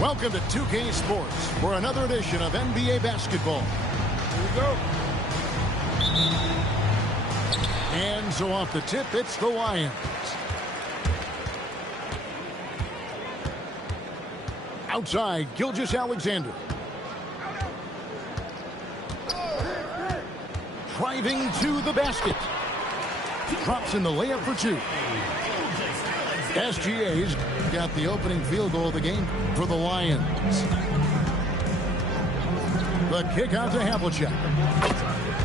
Welcome to 2K Sports for another edition of NBA basketball. Here we go. And so off the tip, it's the Lions. Outside, Gilgeous-Alexander. Driving to the basket. Drops in the layup for two. SGA's got the opening field goal of the game for the Lions. The kick out to Havlicek.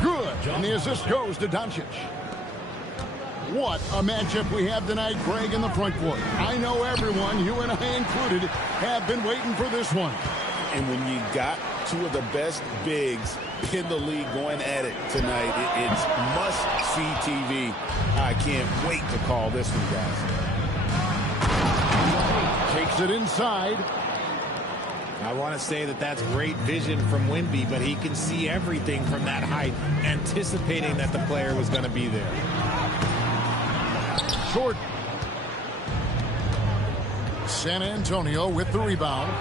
Good. And the assist goes to Doncic. What a matchup we have tonight, Greg, in the front court. I know everyone, you and I included, have been waiting for this one. And when you got two of the best bigs in the league going at it tonight, it's must-see TV. I can't wait to call this one, guys. Takes it inside. I want to say that that's great vision from Wemby, but he can see everything from that height, anticipating that the player was going to be there. Short. San Antonio with the rebound.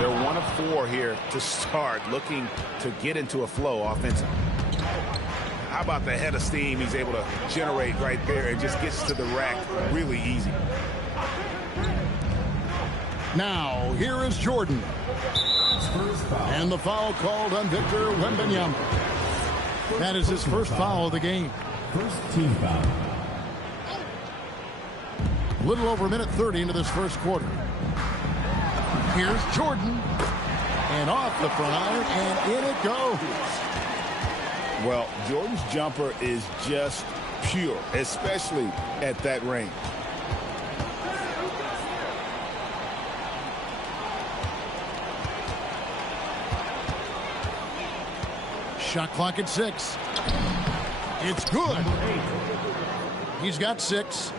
They're 1 of 4 here to start, looking to get into a flow offensively. How about the head of steam he's able to generate right there and just gets to the rack really easy. Now, here is Jordan. And the foul called on Victor Wembanyama. That is his first foul of the game. First team foul. A little over a minute 30 into this first quarter. Here's Jordan. And off the front iron, and in it goes. Well, Jordan's jumper is just pure, especially at that range. Shot clock at 6. It's good. He's got 6.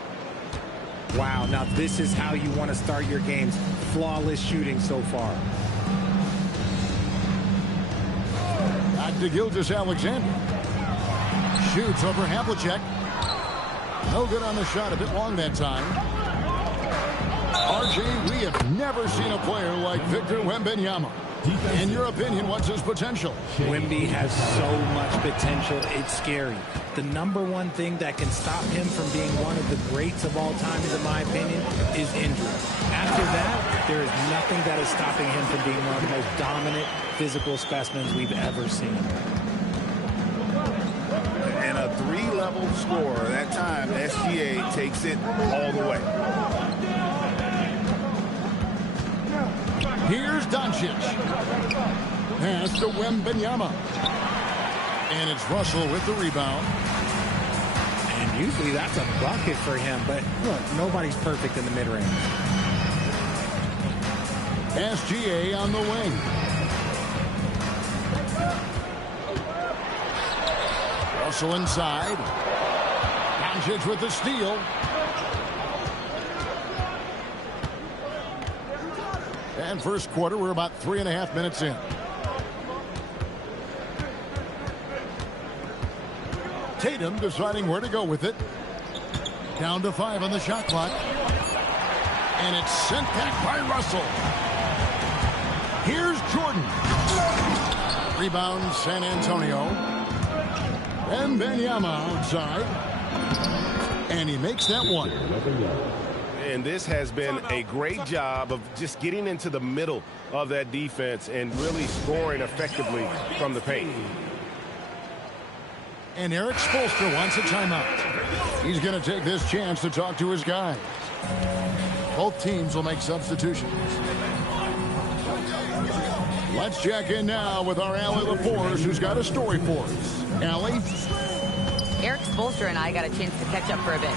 Wow, now this is how you want to start your games. Flawless shooting so far. Back to Gilgeous-Alexander. Shoots over Havlicek. No good on the shot, a bit long that time. RJ, we have never seen a player like Victor Wembanyama. In your opinion, what's his potential? Wemby has so much potential, it's scary. The #1 thing that can stop him from being one of the greats of all time, in my opinion, is injury. After that, there is nothing that is stopping him from being one of the most dominant physical specimens we've ever seen. And a 3-level scorer. That time, SGA takes it all the way. Here's Doncic. Pass to Wembanyama. And it's Russell with the rebound. And usually that's a bucket for him, but look, nobody's perfect in the mid-range. SGA on the wing. Russell inside. Doncic with the steal. And first quarter, we're about 3.5 minutes in. Tatum deciding where to go with it. Down to 5 on the shot clock. And it's sent back by Russell. Here's Jordan. Rebound San Antonio. And Wembanyama outside. And he makes that one. And this has been a great job of just getting into the middle of that defense and really scoring effectively from the paint. And Eric Spoelstra wants a timeout. He's going to take this chance to talk to his guys. Both teams will make substitutions. Let's check in now with our Allie LaForce, who's got a story for us. Allie? Eric Spoelstra and I got a chance to catch up for a bit.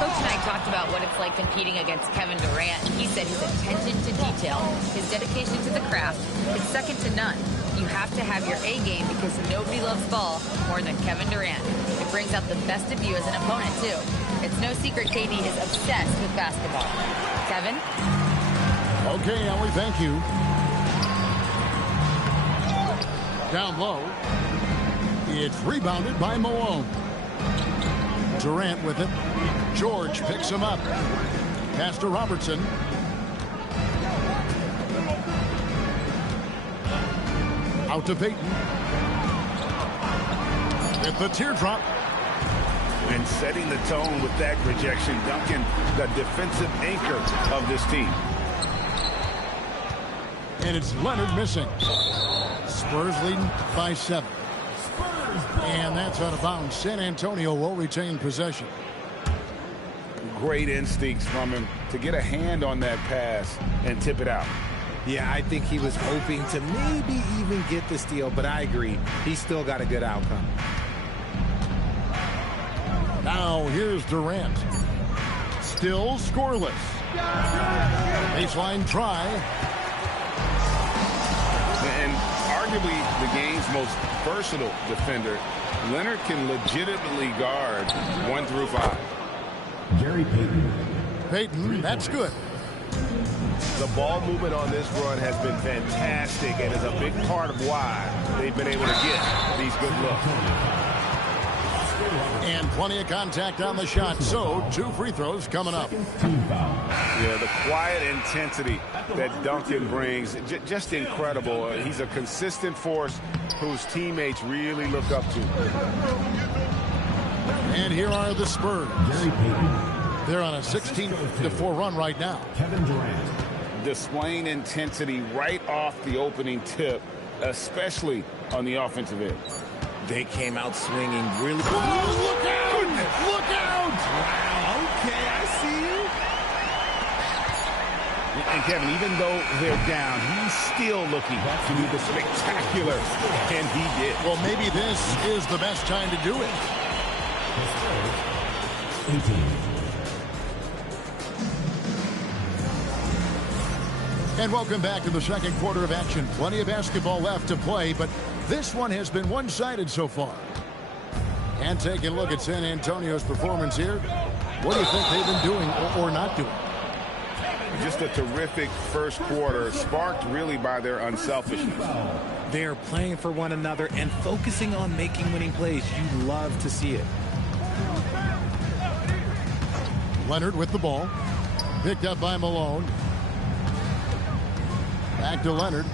Coach and I talked about what it's like competing against Kevin Durant. He said his attention to detail, his dedication to the craft, is second to none. You have to have your A game because nobody loves ball more than Kevin Durant. It brings out the best of you as an opponent, too. It's no secret KD is obsessed with basketball. Kevin? Okay, Allie, thank you. Down low. It's rebounded by Malone. Durant with it. George picks him up. Pass to Robertson. Out to Payton. With the teardrop. And setting the tone with that rejection, Duncan, the defensive anchor of this team. And it's Leonard missing. Spurs leading by 7. And that's out of bounds. San Antonio will retain possession. Great instincts from him to get a hand on that pass and tip it out. Yeah, I think he was hoping to maybe even get the steal, but I agree. He still got a good outcome. Now here's Durant. Still scoreless. Baseline try. And arguably the game's most versatile defender, Leonard can legitimately guard 1 through 5. Gary Payton. Payton, that's good. The ball movement on this run has been fantastic and is a big part of why they've been able to get these good looks. And plenty of contact on the shot, so 2 free throws coming up. Yeah, the quiet intensity that Duncan brings, just incredible. He's a consistent force whose teammates really look up to. And here are the Spurs. They're on a 16-4 run right now. Kevin Durant. Displaying intensity right off the opening tip, especially on the offensive end. They came out swinging really. Oh, look out! Look out! Wow, okay, I see you. And Kevin, even though they're down, he's still looking to do the spectacular, and he did. Well, maybe this is the best time to do it. 18. And welcome back to the second quarter of action. Plenty of basketball left to play, but this one has been one-sided so far. And taking a look at San Antonio's performance here, what do you think they've been doing or not doing? Just a terrific first quarter, sparked really by their unselfishness. They're playing for one another and focusing on making winning plays. You love to see it. Leonard with the ball. Picked up by Malone. Back to Leonard.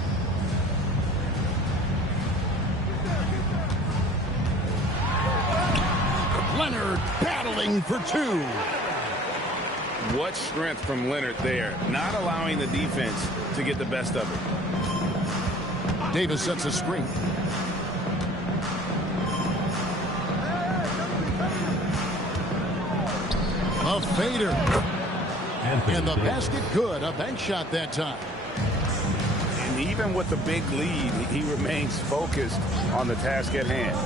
Leonard battling for 2. What strength from Leonard there, not allowing the defense to get the best of it. Davis sets a screen. A fader. And the basket good. A bank shot that time. And even with the big lead, he remains focused on the task at hand.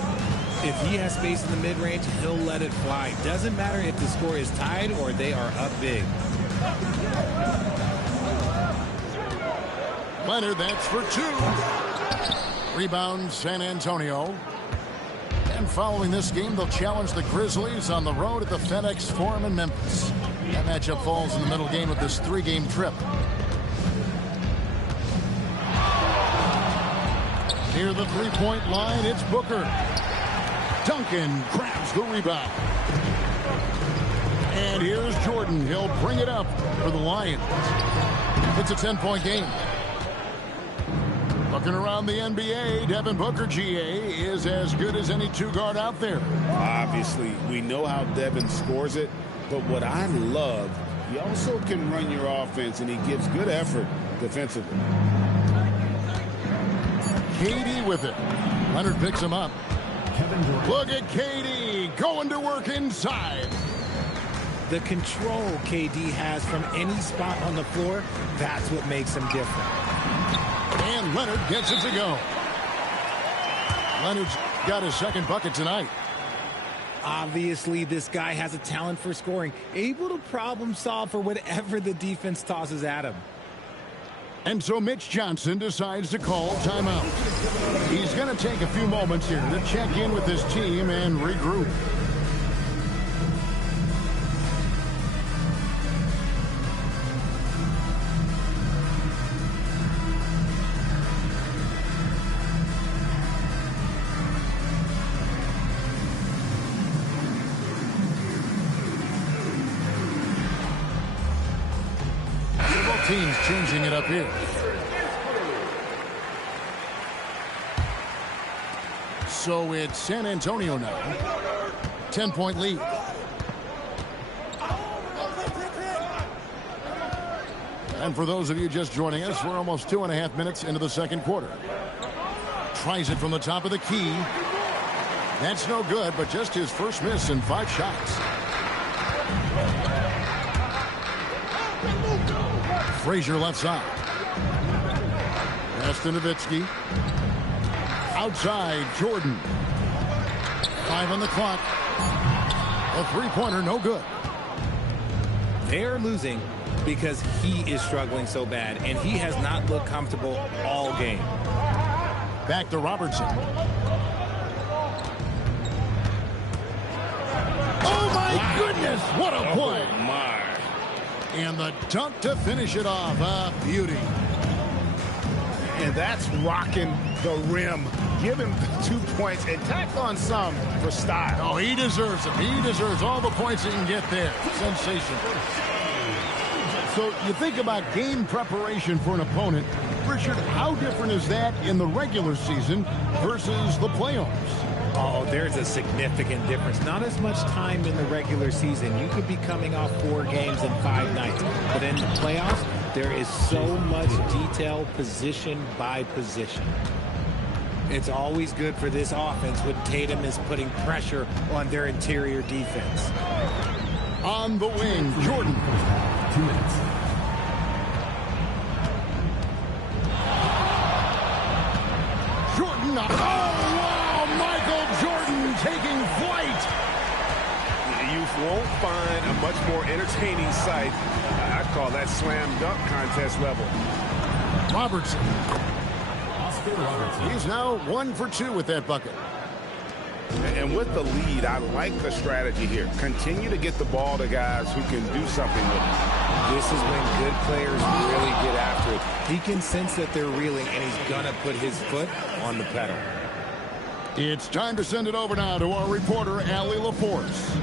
If he has space in the mid-range, he'll let it fly. Doesn't matter if the score is tied or they are up big. Leonard, that's for 2. Rebound, San Antonio. And following this game, they'll challenge the Grizzlies on the road at the FedEx Forum in Memphis. That matchup falls in the middle game of this 3-game trip. Near the three-point line, it's Booker. Duncan grabs the rebound. And here's Jordan. He'll bring it up for the Lions. It's a 10-point game. Looking around the NBA, Devin Booker, GA, is as good as any 2-guard out there. Obviously, we know how Devin scores it, but what I love, he also can run your offense, and he gives good effort defensively. KD with it. Leonard picks him up. Look at KD going to work inside. The control KD has from any spot on the floor, that's what makes him different. And Leonard gets it to go. Leonard's got his second bucket tonight. Obviously, this guy has a talent for scoring, able to problem solve for whatever the defense tosses at him. And so Mitch Johnson decides to call timeout. He's going to take a few moments here to check in with his team and regroup. Teams changing it up here. So it's San Antonio now. 10-point lead. And for those of you just joining us, we're almost 2.5 minutes into the second quarter. Tries it from the top of the key. That's no good, but just his first miss in 5 shots. Frazier left side. Pass to Nowitzki. Outside, Jordan. 5 on the clock. A three-pointer, no good. They're losing because he is struggling so bad, and he has not looked comfortable all game. Back to Robertson. Oh, my goodness! What a play! Oh, my. And the dunk to finish it off. A beauty. And that's rocking the rim. Give him 2 points and tack on some for style. Oh, he deserves it. He deserves all the points he can get there. Sensational. So you think about game preparation for an opponent. Richard, how different is that in the regular season versus the playoffs? Oh, there's a significant difference. Not as much time in the regular season. You could be coming off 4 games in 5 nights. But in the playoffs, there is so much detail position by position. It's always good for this offense when Tatum is putting pressure on their interior defense. On the wing, Jordan. 2 minutes. Jordan. Oh, wow! Michael Jordan taking flight. You won't find a much more entertaining sight. I call that slam dunk contest level. Robertson. Oscar Robertson. He's now 1 for 2 with that bucket. And with the lead, I like the strategy here. Continue to get the ball to guys who can do something with it. This is when good players really get after it. He can sense that they're reeling, and he's going to put his foot on the pedal. It's time to send it over now to our reporter, Allie LaForce.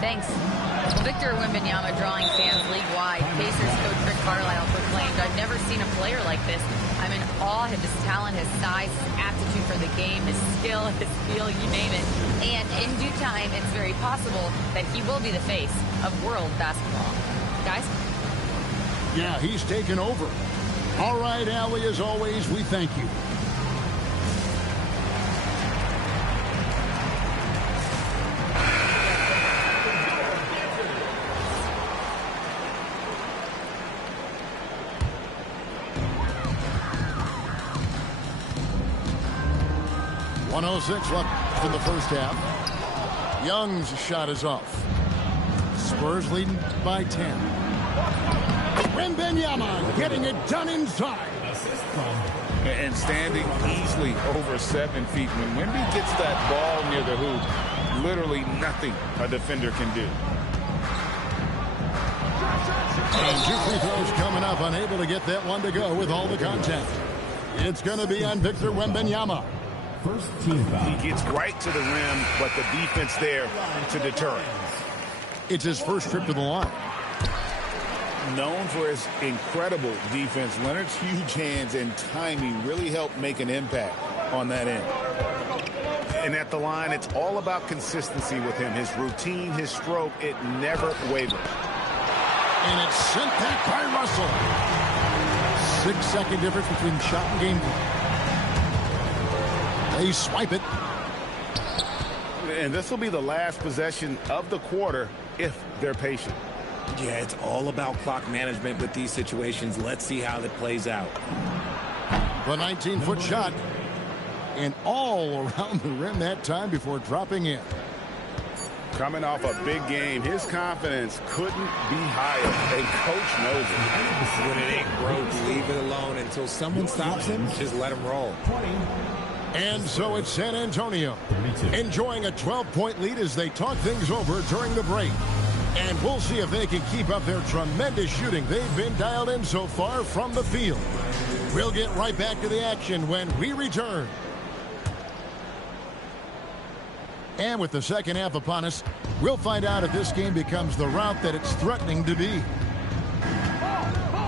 Thanks. Well, Victor Wembanyama drawing fans league-wide. Pacers coach Rick Carlisle proclaimed, "I've never seen a player like this. I'm in awe of his talent, his size, his aptitude for the game, his skill, his feel, you name it." And in due time, it's very possible that he will be the face of world basketball. Guys? Yeah, he's taken over. All right, Allie, as always, we thank you. .106 left in the first half. Young's shot is off. Spurs leading by 10. Wembanyama getting it done inside. And standing easily over 7 feet. When Wemby gets that ball near the hoop, literally nothing a defender can do. And 2 free throws coming up. Unable to get that one to go with all the contact. It's going to be on Victor Wembanyama. First team foul. He gets right to the rim, but the defense there to deter him. It's his first trip to the line. Known for his incredible defense, Leonard's huge hands and timing really help make an impact on that end. And at the line, it's all about consistency with him. His routine, his stroke, it never wavers. And it's sent back by Russell. 6-second difference between shot and game time. They swipe it. And this will be the last possession of the quarter if they're patient. Yeah, it's all about clock management with these situations. Let's see how that plays out. The 19-foot shot. And all around the rim that time before dropping in. Coming off a big game, his confidence couldn't be higher. And coach knows it. When it ain't broke, leave it alone until someone stops him. Just let him roll. 20. And so it's San Antonio 32. enjoying a 12-point lead as they talk things over during the break. And we'll see if they can keep up their tremendous shooting they've been dialed in so far from the field. We'll get right back to the action when we return. And with the second half upon us, we'll find out if this game becomes the route that it's threatening to be.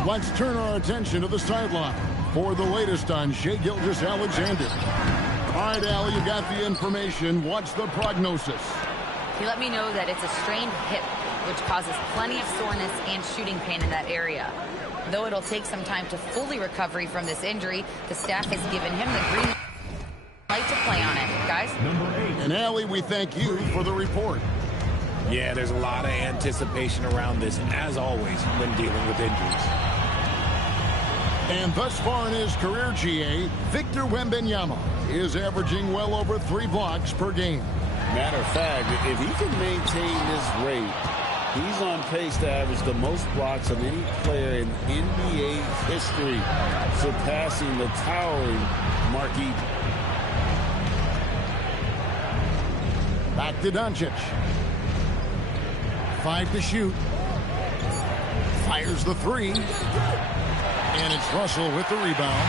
Let's turn our attention to the sideline for the latest on Shai Gilgeous-Alexander. All right, Allie, you got the information. What's the prognosis? He let me know that it's a strained hip, which causes plenty of soreness and shooting pain in that area. Though it'll take some time to fully recover from this injury, the staff has given him the green light to play on it. Guys? And Allie, we thank you for the report. Yeah, there's a lot of anticipation around this, as always, when dealing with injuries. And thus far in his career, GA, Victor Wembanyama is averaging well over 3 blocks per game. Matter of fact, if he can maintain this rate, he's on pace to average the most blocks of any player in NBA history, surpassing the towering Mark Eaton. Back to Doncic. 5 to shoot. Fires the 3. And it's Russell with the rebound.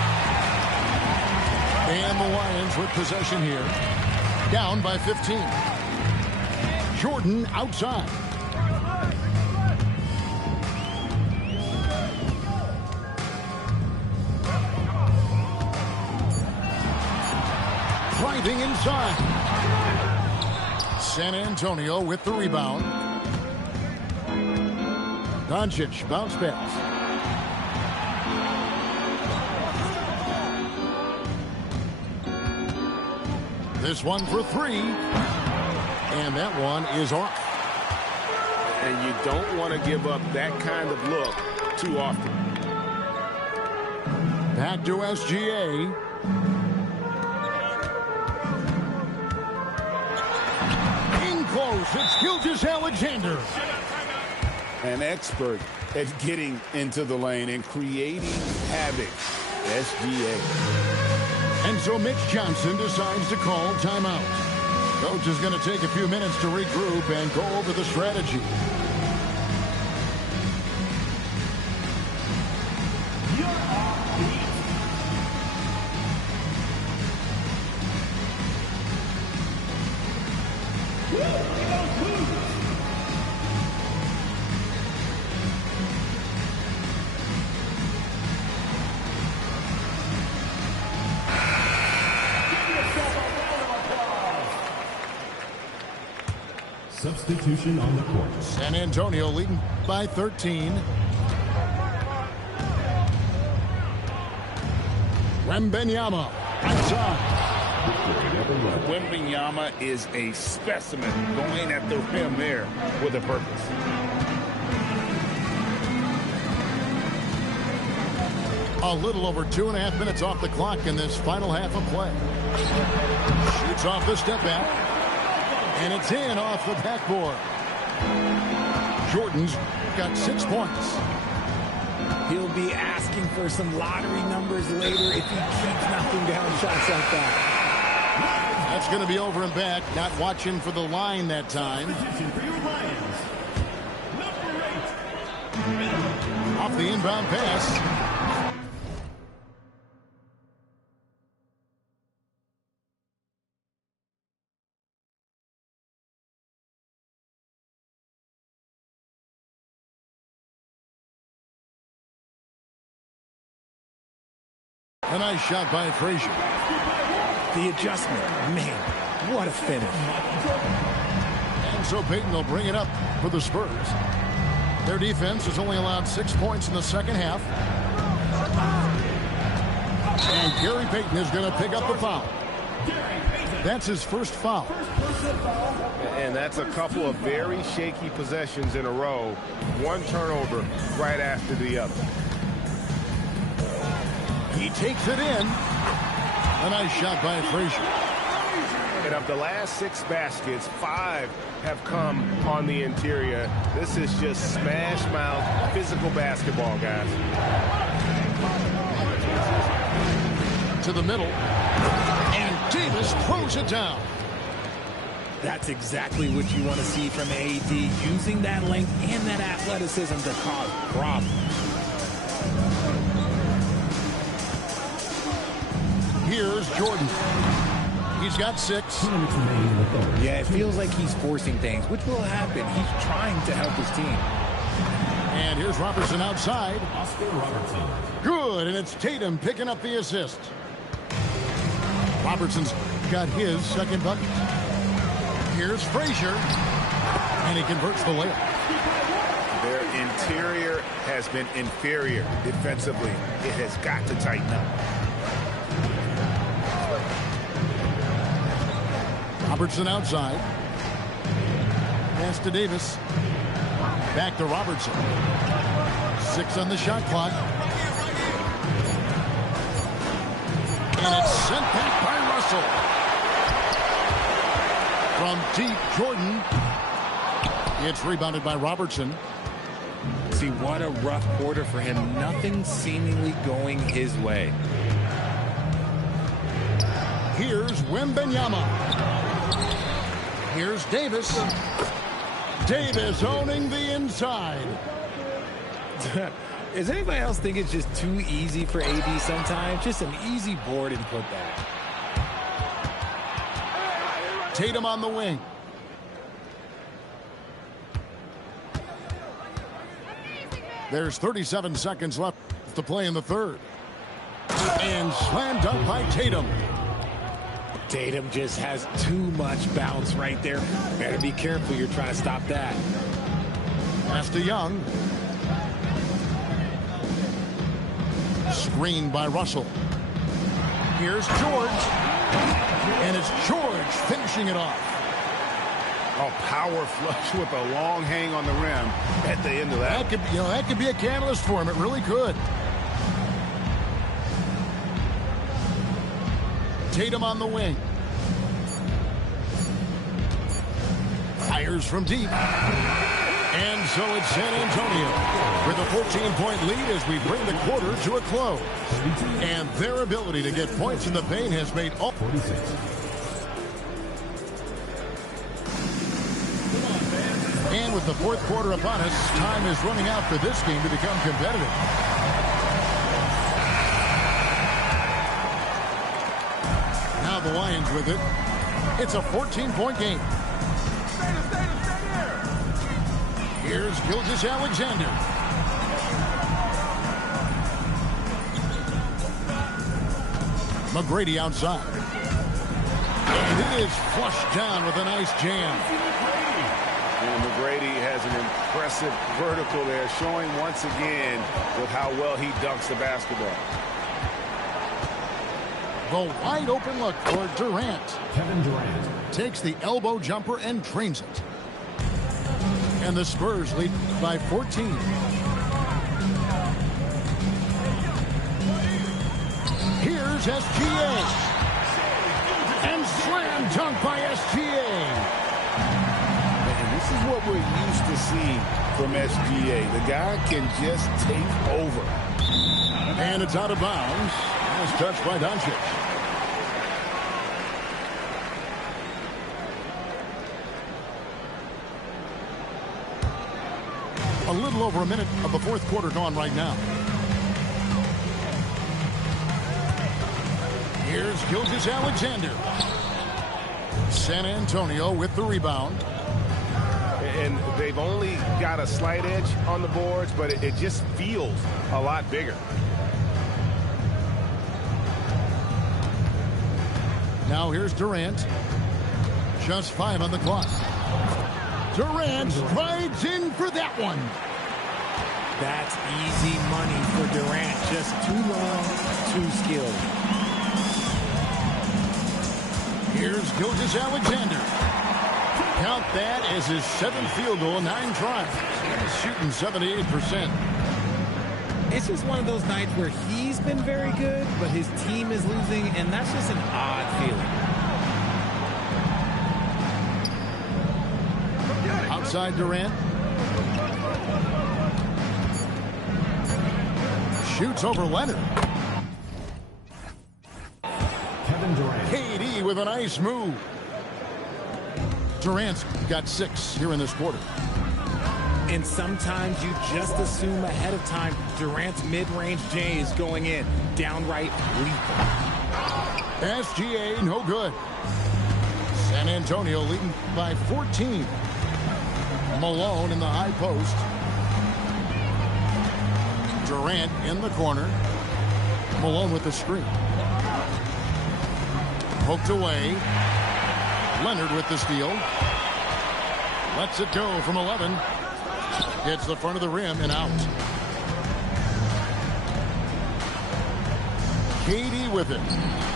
And the Lions with possession here. Down by 15. Jordan outside. Driving inside. San Antonio with the rebound. Doncic bounce pass. This one for 3. And that one is off. And you don't want to give up that kind of look too often. Back to SGA. In close, it's Gilgeous-Alexander. An expert at getting into the lane and creating havoc. SGA. And so Mitch Johnson decides to call timeout. Coach is going to take a few minutes to regroup and go over the strategy. Substitution on the court. San Antonio leading by 13. Wembanyama outside. Wembanyama is a specimen going at the rim there with a purpose. A little over 2.5 minutes off the clock in this final half of play. Shoots off the step back. And it's in off the backboard. Jordan's got 6 points. He'll be asking for some lottery numbers later if he keeps knocking down shots like that. That's going to be over and back. Not watching for the line that time. Off the inbound pass. A nice shot by Frazier. The adjustment, man, what a finish. And so Payton will bring it up for the Spurs. Their defense has only allowed 6 points in the second half. And Gary Payton is going to pick up the foul. That's his first foul. And that's a couple of very shaky possessions in a row. One turnover right after the other. He takes it in. A nice shot by Frazier. And of the last 6 baskets, 5 have come on the interior. This is just smash mouth physical basketball, guys. To the middle. And Davis throws it down. That's exactly what you want to see from AD, using that length and that athleticism to cause problems. Here's Jordan. He's got 6. Yeah, it feels like he's forcing things, which will happen. He's trying to help his team. And here's Robertson outside. Oscar Robertson. Good, and it's Tatum picking up the assist. Robertson's got his second bucket. Here's Frazier, and he converts the layup. Their interior has been inferior defensively. It has got to tighten up. Robertson outside. Pass to Davis. Back to Robertson. 6 on the shot clock. And it's sent back by Russell. From deep, Jordan. It's rebounded by Robertson. See, what a rough quarter for him. Nothing seemingly going his way. Here's Wembanyama. Here's Davis. Davis owning the inside. Does anybody else think it's just too easy for AD sometimes? Just an easy board and put back. Tatum on the wing. There's 37 seconds left to play in the third. And slam dunk by Tatum. Tatum just has too much bounce right there. Better be careful. You're trying to stop that. Pass to Young. Screened by Russell. Here's George. And it's George finishing it off. A power flush with a long hang on the rim at the end of that. That could be a catalyst for him. It really could. Tatum on the wing. Fires from deep. And so it's San Antonio with a 14-point lead as we bring the quarter to a close. And their ability to get points in the paint has made all... 46. And with the fourth quarter upon us, time is running out for this game to become competitive. Now the Lions with it. It's a 14-point game. Here's Gilgeous-Alexander. McGrady outside. And it is flushed down with a nice jam. And McGrady has an impressive vertical there, showing once again with how well he dunks the basketball. The wide open look for Durant. Kevin Durant. Takes the elbow jumper and drains it. And the Spurs lead by 14. Here's SGA. And slam dunk by SGA. This is what we're used to seeing from SGA. The guy can just take over. And it's out of bounds. As touched by Doncic. A little over a minute of the fourth quarter gone right now. Here's Gilgeous-Alexander. San Antonio with the rebound. And they've only got a slight edge on the boards, but it just feels a lot bigger. Now here's Durant. Just 5 on the clock. Durant slides in for that one. That's easy money for Durant. Just too long, too skilled. Here's Gilgeous-Alexander. Count that as his 7th field goal, 9 tries. He's shooting 78%. It's just one of those nights where he's been very good, but his team is losing, and that's just an odd feeling. Outside Durant. Shoots over Leonard. Kevin Durant. KD with a nice move. Durant's got 6 here in this quarter. And sometimes you just assume ahead of time Durant's mid-range J is going in. Downright lethal. SGA, no good. San Antonio leading by 14. Malone in the high post. Durant in the corner. Malone with the screen. Poked away. Leonard with the steal. Lets it go from 11. Hits the front of the rim and out. KD with it.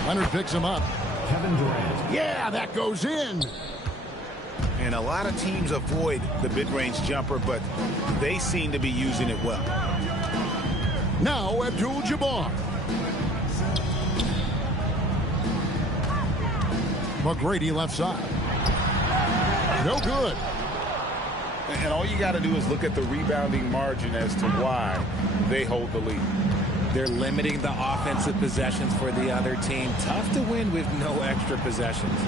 Leonard picks him up. Kevin Durant. Yeah, that goes in. And a lot of teams avoid the mid-range jumper, but they seem to be using it well. Now Abdul-Jabbar. McGrady left side. No good. And all you got to do is look at the rebounding margin as to why they hold the lead. They're limiting the offensive possessions for the other team. Tough to win with no extra possessions.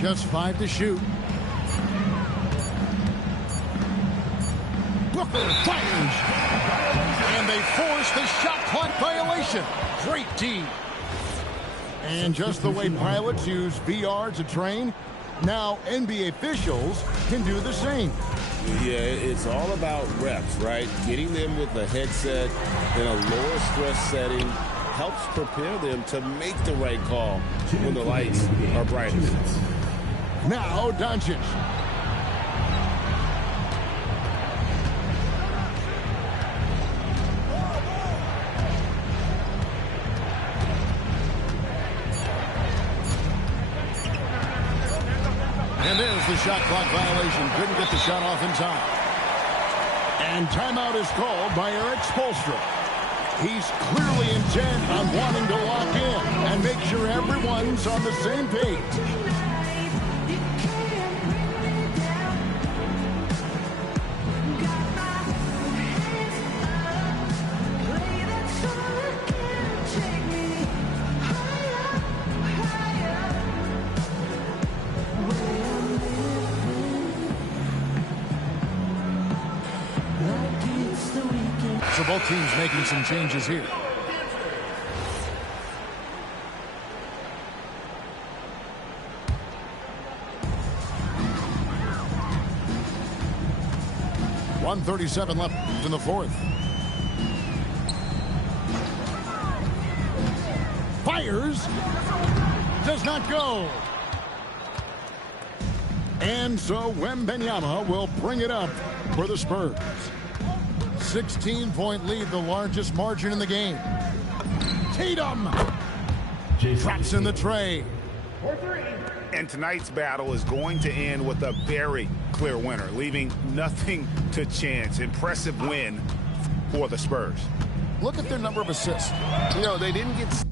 Just 5 to shoot. Booker fires. And they force the shot clock violation. Great D. And just the way pilots use VR to train, now NBA officials can do the same. Yeah, it's all about reps, right? Getting them with a headset in a lower stress setting helps prepare them to make the right call when the lights are brightest. Now Doncic. And there's the shot clock violation. Couldn't get the shot off in time. And timeout is called by Erik Spoelstra. He's clearly intent on wanting to lock in and make sure everyone's on the same page. So both teams making some changes here. .137 left in the fourth. Fires. Does not go. And so Wembanyama will bring it up for the Spurs. 16-point lead, the largest margin in the game. Tatum drops in the tray. And tonight's battle is going to end with a very clear winner, leaving nothing to chance. Impressive win for the Spurs. Look at their number of assists. You know, they didn't get...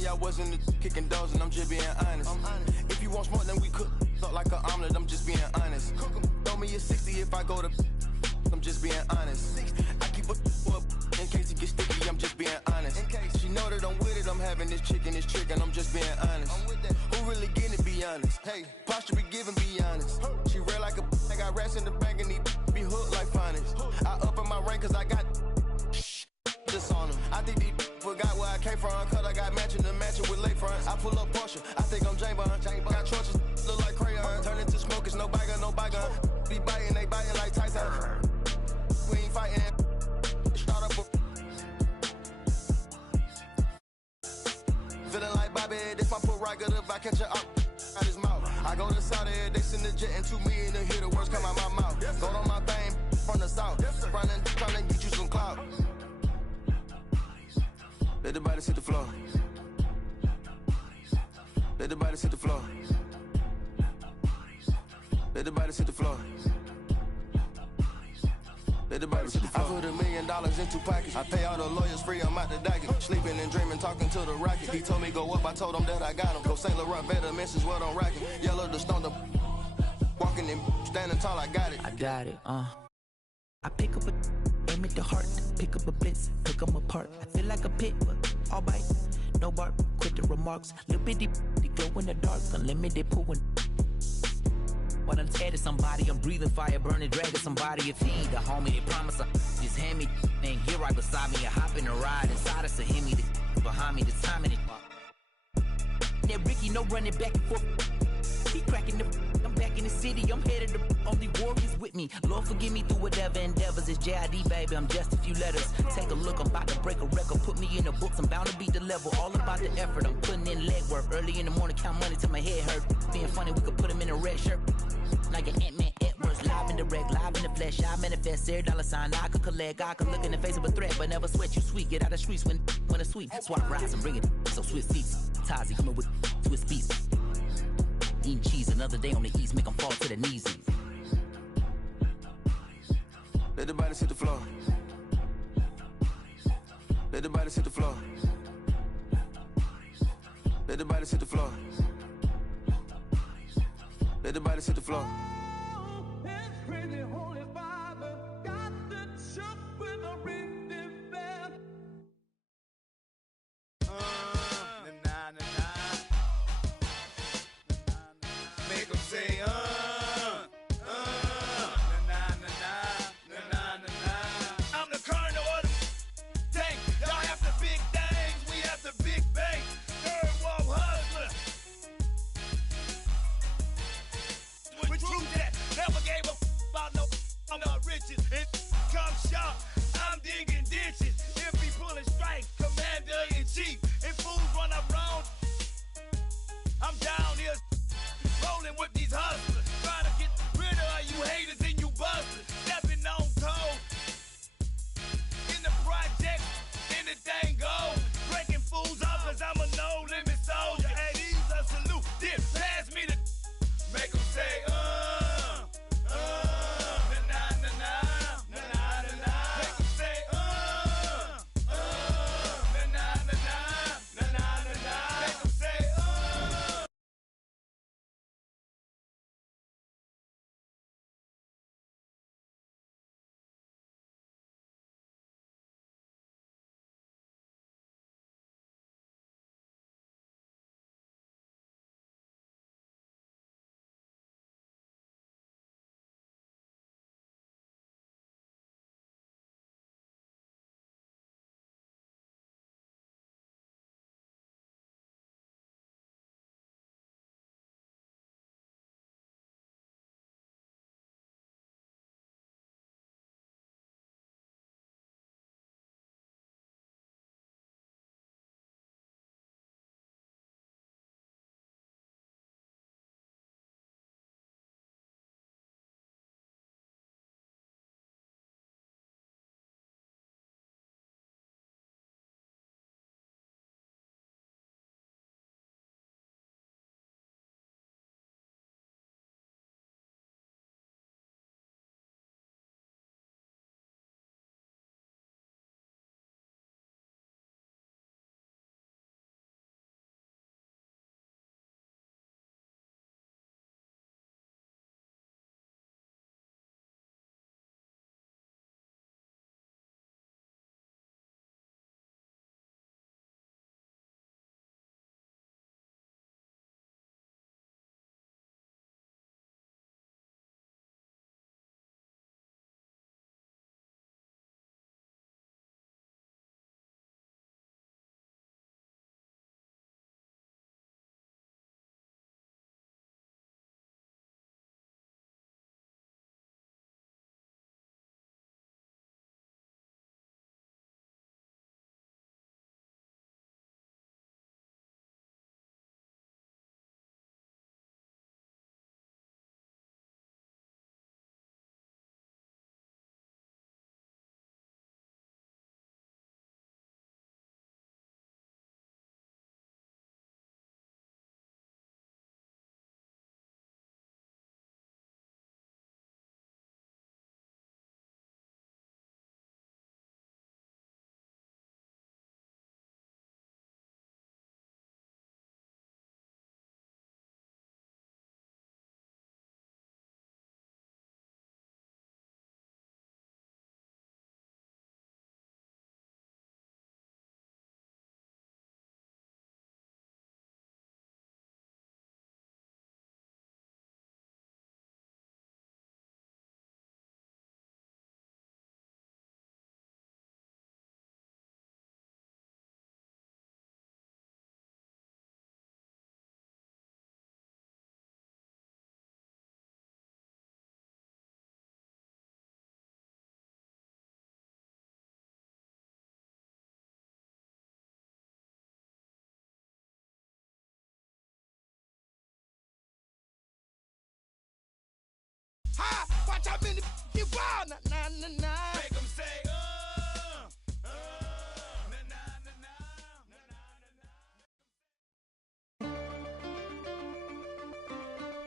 me, I wasn't kicking doors, and I'm just being honest. If you want smoke, then we cook up like an omelet, I'm just being honest. Throw me a 60 if I go to, I'm just being honest. I keep a up in case it gets sticky, I'm just being honest. She know that I'm with it, I'm having this chick and this trick, and I'm just being honest. Who really getting it, be honest? Hey, posture be giving, be honest. She real like a, I got rats in the bank and these be hooked like finest. I up in my rank cause I got this on them. I think these forgot where I came from, cause I got matching with lake fronts. I pull up Porsche, I think I'm Jane Bond. Got torches, look like crayon. Turn into smokers, no bygone, no bygone. Be biting, they biting like Tyson. We ain't fighting. Start up feeling like Bobby, this my put right good if I catch her out his mouth. I go to Saudi, they send the jet and 2 million to hear the words come out my mouth. Go on my thing from the south, running, trying to get you some clout. Let the body hit the floor. Let the body hit the floor. Let the body hit the floor. Let the body hit the floor. I put $1 million in 2 pockets. I pay all the lawyers free, I'm out the docket. Sleeping and dreaming, talking to the rocket. He told me go up, I told him that I got him. Go St. Laurent, better mentions what I'm rocking. Yellow the stone, the walking and standing tall, I got it. I got it, I pick up a, aim at the heart, pick up a blitz, pick them apart. I feel like a pit, but all bite, no bark, quit the remarks. Little bitty, they glow in the dark, unlimited pooling. When I'm tearing somebody, I'm breathing fire, burning, dragging somebody. If he ain't the homie, they promise I just hand me, and get right beside me, and hop in a ride inside us, and hit me, the behind me, the timing it. That Ricky, no running back and forth. He cracking the, I'm back in the city, I'm headed to only warriors with me. Lord forgive me through whatever endeavors. It's JID, baby, I'm just a few letters. Take a look, I'm about to break a record. Put me in the books, I'm bound to beat the level. All about the effort, I'm putting in leg work. Early in the morning, count money till my head hurt. Being funny, we could put him in a red shirt. Like an Ant-Man Edwards, live in the reg, live in the flesh. I manifest, every dollar sign I could collect. I could look in the face of a threat, but never sweat. You sweet, get out of the streets when it's sweet. Swap rides and bring it, so Swiss seats. Tazi coming with Swiss beats. Eating cheese, another day on the east, make them fall to their knees. Let the body hit the floor. Let the body hit the floor. Let the body hit the floor. Let the body hit the floor. Make them say, I'm the cardinal of the tank. Y'all have the big things, we have the big bang. Third wall hustler. With true that never gave a about no many you wild? Nah, nah, nah, nah. Make them say,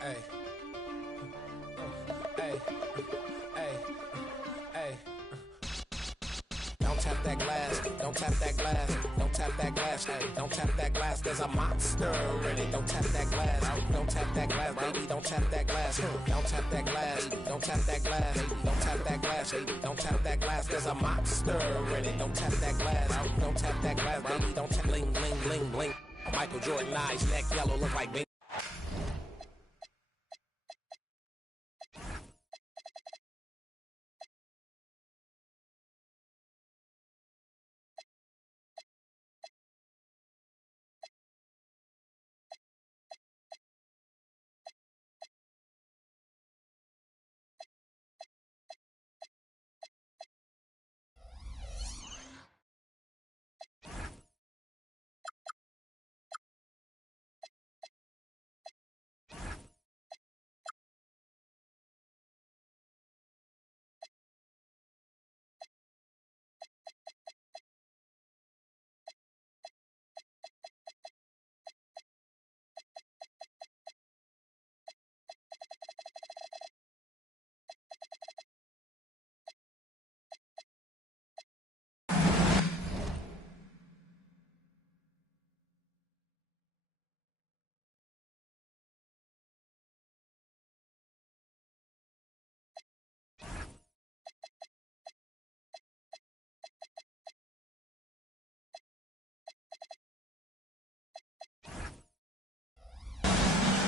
Hey. Hey. Hey. Hey. Don't tap that glass, don't tap that glass, don't tap that glass, hey, don't tap that glass, there's a monster in it. Don't tap that glass, don't tap that glass, baby, don't tap that glass, don't tap that glass, don't tap that glass, don't tap that glass, don't tap that glass, there's a monster in it. Don't tap that glass, don't tap that glass, baby, don't tap bling, bling, bling, bling. Michael Jordan eyes, neck yellow, look like bing.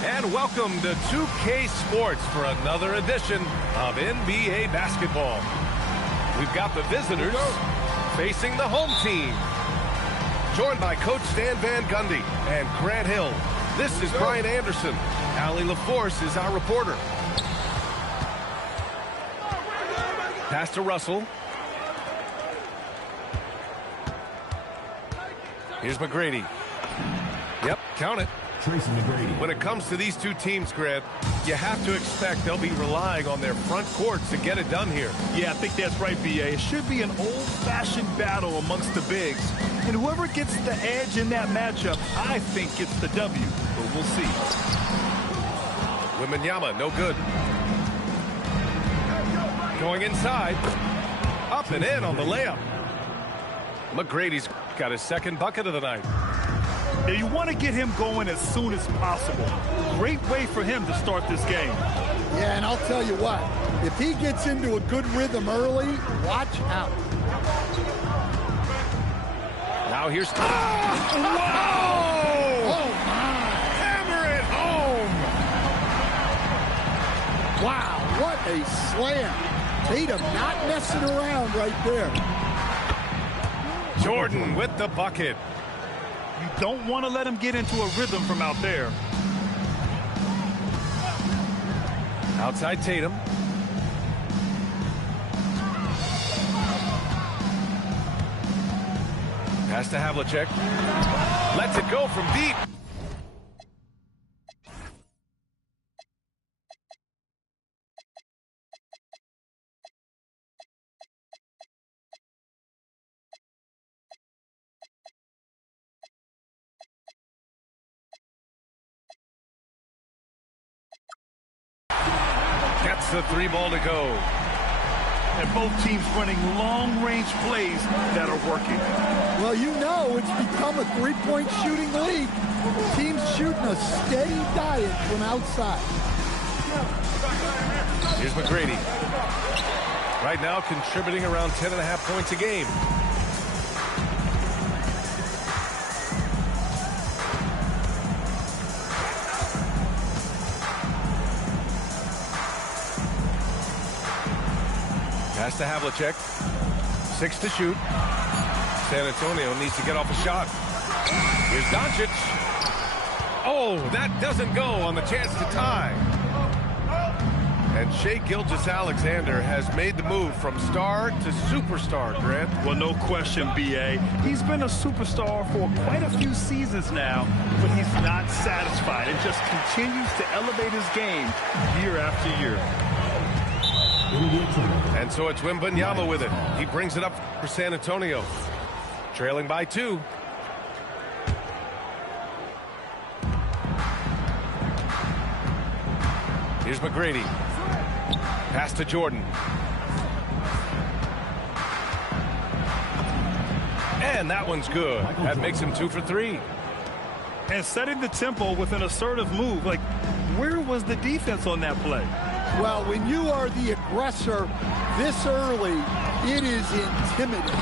And welcome to 2K Sports for another edition of NBA basketball. We've got the visitors facing the home team. Joined by Coach Stan Van Gundy and Grant Hill. This is Brian Anderson. Allie LaForce is our reporter. Pass to Russell. Here's McGrady. Yep, count it. Tracy McGrady. When it comes to these two teams, Grant, you have to expect they'll be relying on their front courts to get it done here. Yeah, I think that's right, B.A. It should be an old-fashioned battle amongst the bigs. And whoever gets the edge in that matchup, I think gets the W. But we'll see. Wembanyama, no good. Going inside. Up and in on the layup. McGrady's got his second bucket of the night. Now, you want to get him going as soon as possible. Great way for him to start this game. Yeah, and I'll tell you what, if he gets into a good rhythm early, watch out. Now here's... Oh, wow! Oh, my. Hammer it home! Wow, what a slam. Tatum not messing around right there. Jordan with the bucket. You don't want to let him get into a rhythm from out there. Outside Tatum. Pass to Havlicek. Lets it go from deep. Gets the three ball to go. And both teams running long-range plays that are working. Well, you know it's become a three-point shooting league. Teams shooting a steady diet from outside. Here's McGrady. Right now contributing around 10.5 points a game. Pass to Havlicek. 6 to shoot. San Antonio needs to get off a shot. Here's Doncic. Oh, that doesn't go on the chance to tie. And Shai Gilgeous-Alexander has made the move from star to superstar, Grant. Well, no question, B.A. He's been a superstar for quite a few seasons now, but he's not satisfied and just continues to elevate his game year after year. And so it's Wembanyama with it. He brings it up for San Antonio. Trailing by 2. Here's McGrady. Pass to Jordan. And that one's good. That makes him 2 for 3. And setting the tempo with an assertive move. Like, where was the defense on that play? Well, when you are the aggressor this early, it is intimidating.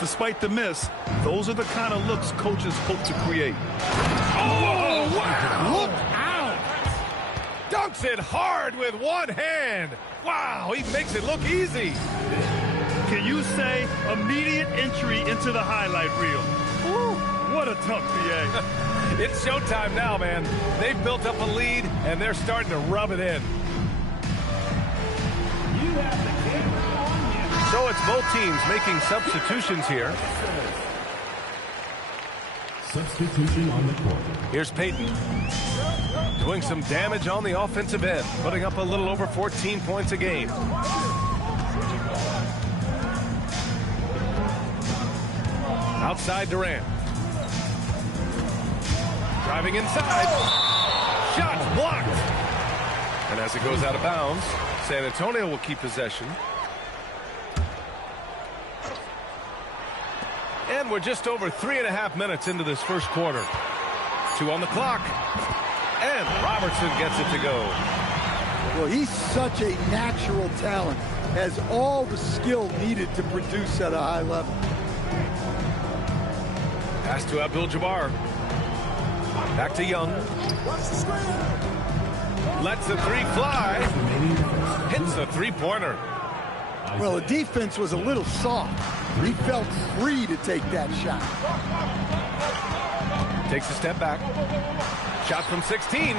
Despite the miss, those are the kind of looks coaches hope to create. Oh, wow! Look out! Dunks it hard with one hand. Wow, he makes it look easy. Can you say immediate entry into the highlight reel? Woo, what a dunk, PA. It's showtime now, man. They've built up a lead, and they're starting to rub it in. So it's both teams making substitutions here. Substitution on the court. Here's Payton. Doing some damage on the offensive end, putting up a little over 14 points a game. Outside Durant. Driving inside. Shot blocked. And as it goes out of bounds, San Antonio will keep possession. And we're just over 3.5 minutes into this first quarter. 2 on the clock. And Robertson gets it to go. Well, he's such a natural talent. Has all the skill needed to produce at a high level. Pass to Abdul-Jabbar. Back to Young. Lets the 3 fly. Hits the 3-pointer. Well, the defense was a little soft. He felt free to take that shot. Takes a step back. Shot from 16.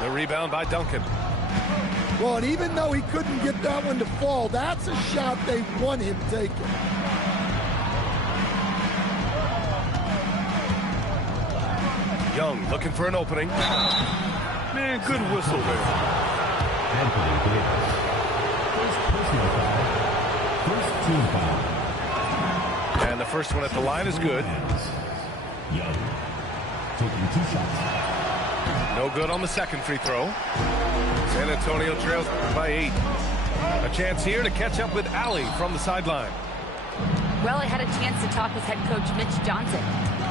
The rebound by Duncan. Well, and even though he couldn't get that one to fall, that's a shot they want him taking. Young looking for an opening. Man, good whistle there. Anthony Davis. First personal foul. First team foul. And the first one at the line is good. Young taking 2 shots. No good on the second free throw. San Antonio trails by 8. A chance here to catch up with Allie from the sideline. Well, I had a chance to talk with head coach Mitch Johnson.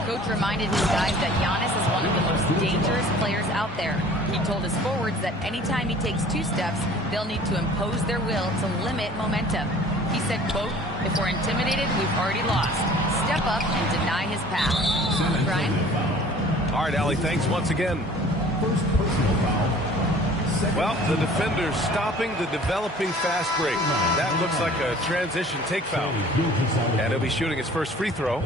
Coach reminded his guys that Giannis is one of the most dangerous players out there. He told his forwards that anytime he takes 2 steps, they'll need to impose their will to limit momentum. He said, quote, "If we're intimidated, we've already lost. Step up and deny his path." Brian? All right, Allie, thanks once again. First personal foul. Well, the defender's stopping the developing fast break. That looks like a transition take foul. And he'll be shooting his first free throw.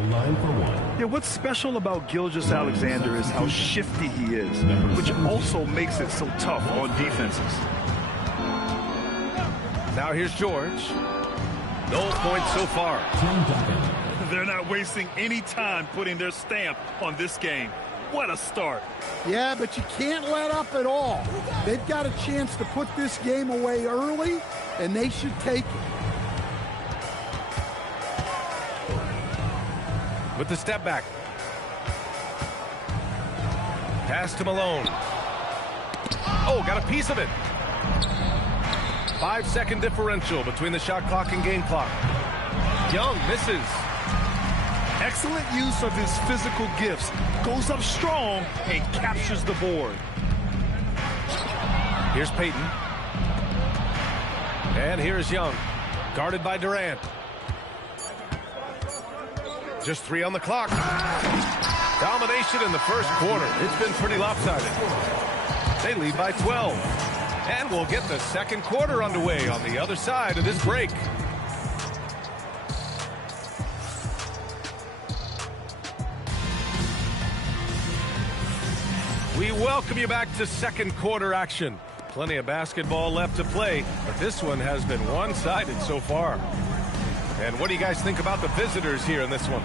Yeah, what's special about Gilgeous-Alexander is how shifty he is, which also makes it so tough on defenses. Now here's George. No points so far. They're not wasting any time putting their stamp on this game. What a start. Yeah, but you can't let up at all. They've got a chance to put this game away early, and they should take it. With the step back. Pass to Malone. Oh, got a piece of it. 5-second differential between the shot clock and game clock. Young misses. Excellent use of his physical gifts. Goes up strong and captures the board. Here's Payton. And here's Young. Guarded by Durant. Just 3 on the clock. Domination in the first quarter. It's been pretty lopsided. They lead by 12. And we'll get the second quarter underway on the other side of this break. We welcome you back to second quarter action. Plenty of basketball left to play, but this one has been one-sided so far. And what do you guys think about the visitors here in this one?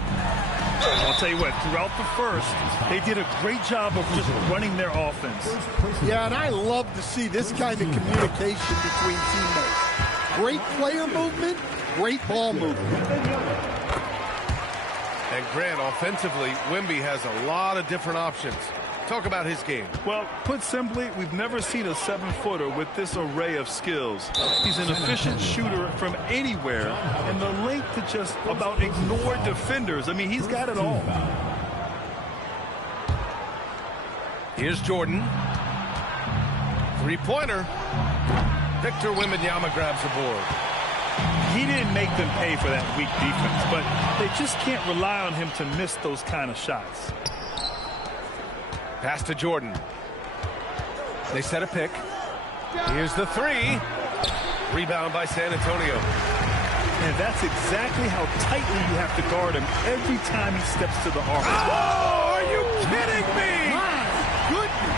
I'll tell you what, throughout the first, they did a great job of just running their offense. Yeah, and I love to see this kind of communication between teammates. Great player movement, great ball movement. And Grant, offensively, Wemby has a lot of different options. Talk about his game. Well, put simply, we've never seen a 7-footer with this array of skills. He's an efficient shooter from anywhere, and the length to just about ignore defenders. I mean, he's got it all. Here's Jordan. Three-pointer. Victor Wembanyama grabs the board. He didn't make them pay for that weak defense, but they just can't rely on him to miss those kind of shots. Pass to Jordan. They set a pick. Here's the three. Rebound by San Antonio. And that's exactly how tightly you have to guard him every time he steps to the arc. Oh, are you kidding me? My goodness.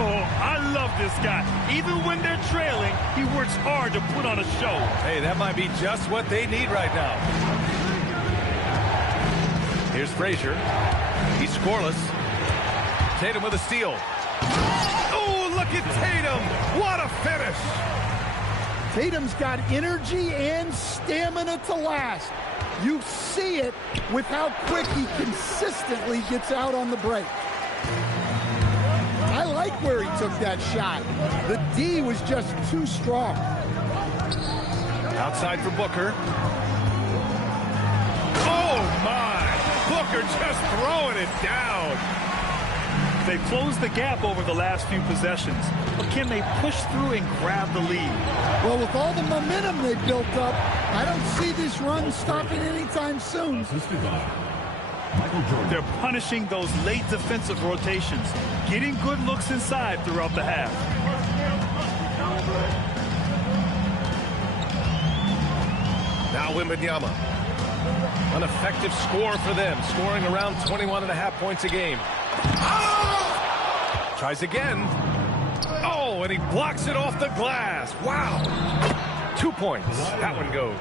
Oh, I love this guy. Even when they're trailing, he works hard to put on a show. Hey, that might be just what they need right now. Here's Frazier. He's scoreless. Tatum with a steal. Oh, look at Tatum. What a finish. Tatum's got energy and stamina to last. You see it with how quick he consistently gets out on the break. I like where he took that shot. The D was just too strong. Outside for Booker. Oh, my. Booker just throwing it down. They've closed the gap over the last few possessions, but can they push through and grab the lead? Well, with all the momentum they built up, I don't see this run stopping anytime soon. They're punishing those late defensive rotations, getting good looks inside throughout the half. Now Wembanyama. An effective score for them, scoring around 21.5 points a game. Oh! Tries again. Oh, and he blocks it off the glass. Wow. 2 points. That one goes.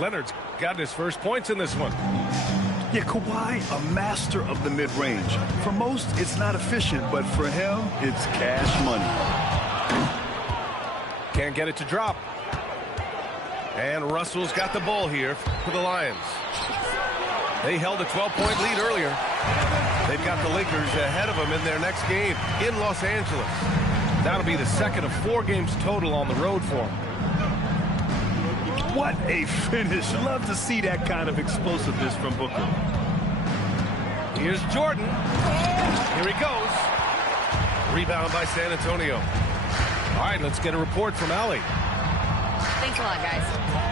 Leonard's got his first points in this one. Yeah, Kawhi, a master of the mid-range. For most, it's not efficient, but for him, it's cash money. Can't get it to drop. And Russell's got the ball here for the Lions. They held a 12-point lead earlier. They've got the Lakers ahead of them in their next game in Los Angeles. That'll be the second of 4 games total on the road for them. What a finish. Love to see that kind of explosiveness from Booker. Here's Jordan. Here he goes. Rebound by San Antonio. All right, let's get a report from Allie. Thanks a lot, guys.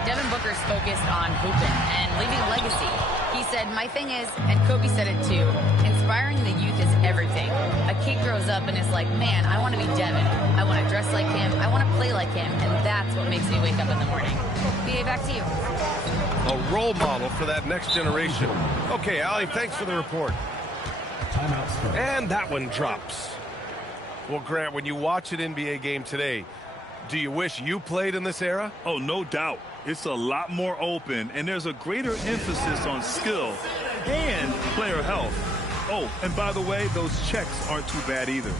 Devin Booker's focused on hooping and leaving a legacy. He said, my thing is, and Kobe said it too, inspiring the youth is everything. A kid grows up and is like, man, I want to be Devin. I want to dress like him. I want to play like him. And that's what makes me wake up in the morning. BA, back to you. A role model for that next generation. Okay, Allie, thanks for the report. And that one drops. Well, Grant, when you watch an NBA game today, do you wish you played in this era? Oh, no doubt. It's a lot more open, and there's a greater emphasis on skill and player health. Oh, and by the way, those checks aren't too bad either.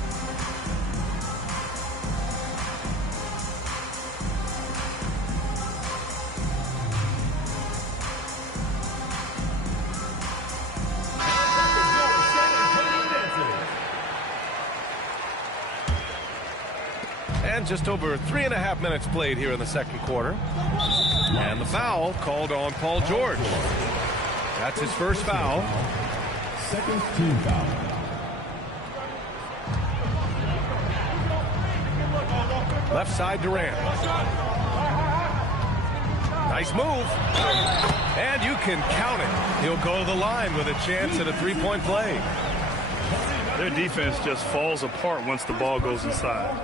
And just over 3.5 minutes played here in the second quarter. And the foul called on Paul George. That's his first foul. Second team foul. Left side Durant. Nice move. And you can count it. He'll go to the line with a chance at a three-point play. Their defense just falls apart once the ball goes inside.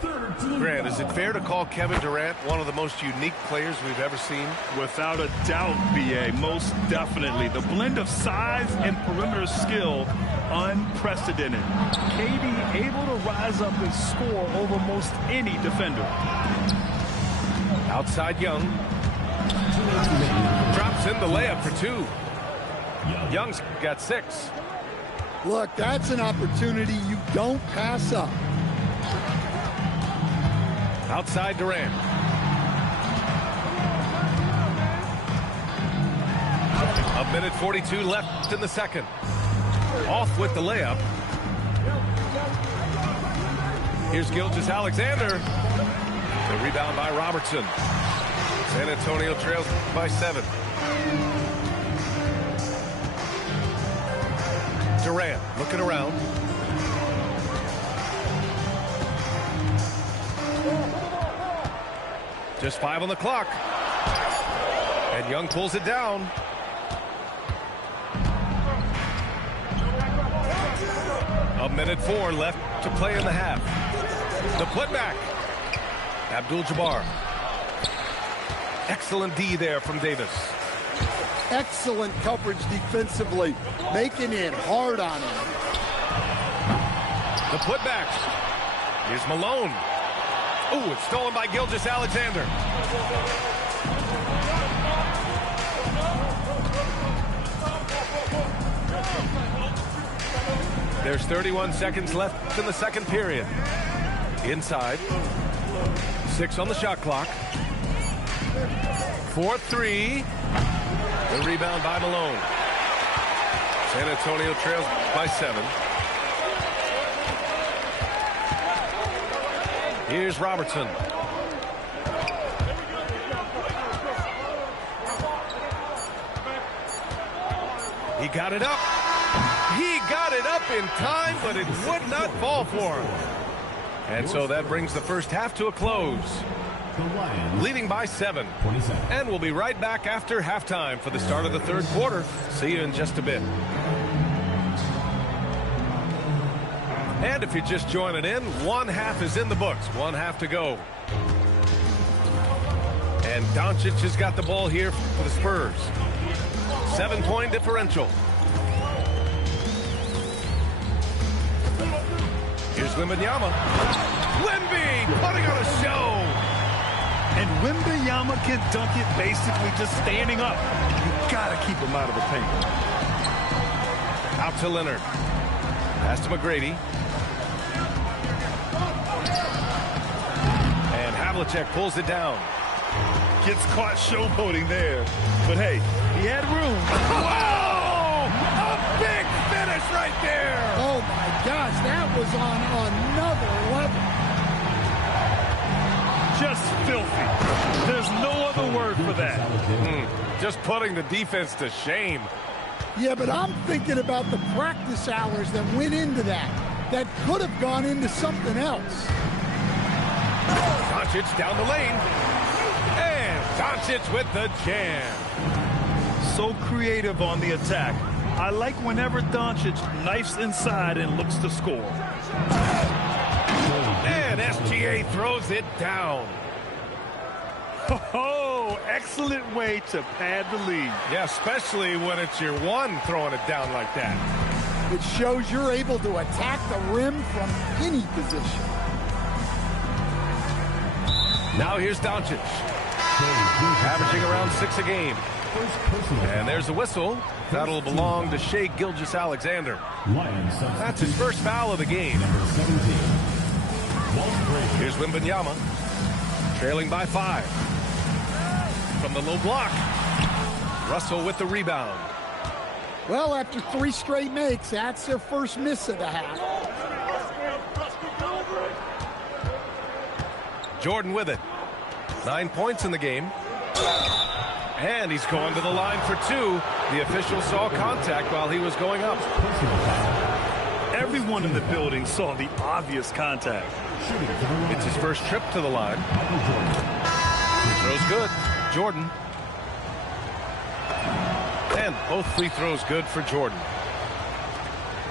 Third Grant, is it fair to call Kevin Durant one of the most unique players we've ever seen? Without a doubt, B.A., most definitely. The blend of size and perimeter skill, unprecedented. KD able to rise up and score over most any defender. Outside Young. Drops in the layup for 2. Young's got 6. Look, that's an opportunity you don't pass up. Outside Durant. A minute 42 left in the second. Off with the layup. Here's Gilgeous-Alexander. The rebound by Robertson. San Antonio trails by 7. Durant looking around. Just 5 on the clock. And Young pulls it down. A minute 4 left to play in the half. The putback. Abdul-Jabbar. Excellent D there from Davis. Excellent coverage defensively, making it hard on him. The putback. Here's Malone. Ooh, it's stolen by Gilgeous-Alexander. There's 31 seconds left in the second period. Inside. 6 on the shot clock. 4-3. The rebound by Malone. San Antonio trails by 7. Here's Robertson. He got it up. He got it up in time, but it would not fall for him. And so that brings the first half to a close. Leading by 7. And we'll be right back after halftime for the start of the third quarter. See you in just a bit. And if you're just joining in, one half is in the books. One half to go. And Doncic has got the ball here for the Spurs. 7-point differential. Here's Wembanyama. Wemby putting on a show. And Wembanyama can dunk it basically just standing up. You got to keep him out of the paint. Out to Leonard. Pass to McGrady. And Havlicek pulls it down. Gets caught showboating there. But hey, he had room. Wow! A big finish right there. Oh my gosh, that was on another level. Just filthy. There's no other word for that. Just putting the defense to shame. Yeah, but I'm thinking about the practice hours that went into that. That could have gone into something else. Doncic down the lane. And Doncic with the jam. So creative on the attack. I like whenever Doncic knifes inside and looks to score. And SGA throws it down. Oh, excellent way to pad the lead. Yeah, especially when it's your one throwing it down like that. It shows you're able to attack the rim from any position. Now here's Doncic. Averaging around 6 a game. And there's a whistle. That'll belong to Shai Gilgeous-Alexander. That's his first foul of the game. Here's Wembanyama. Trailing by 5. From the low block. Russell with the rebound. Well, after 3 straight makes, that's their first miss of the half. Jordan with it. 9 points in the game. And he's going to the line for 2. The official saw contact while he was going up. Everyone in the building saw the obvious contact. It's his first trip to the line. Free throws good. Jordan. And both free throws good for Jordan.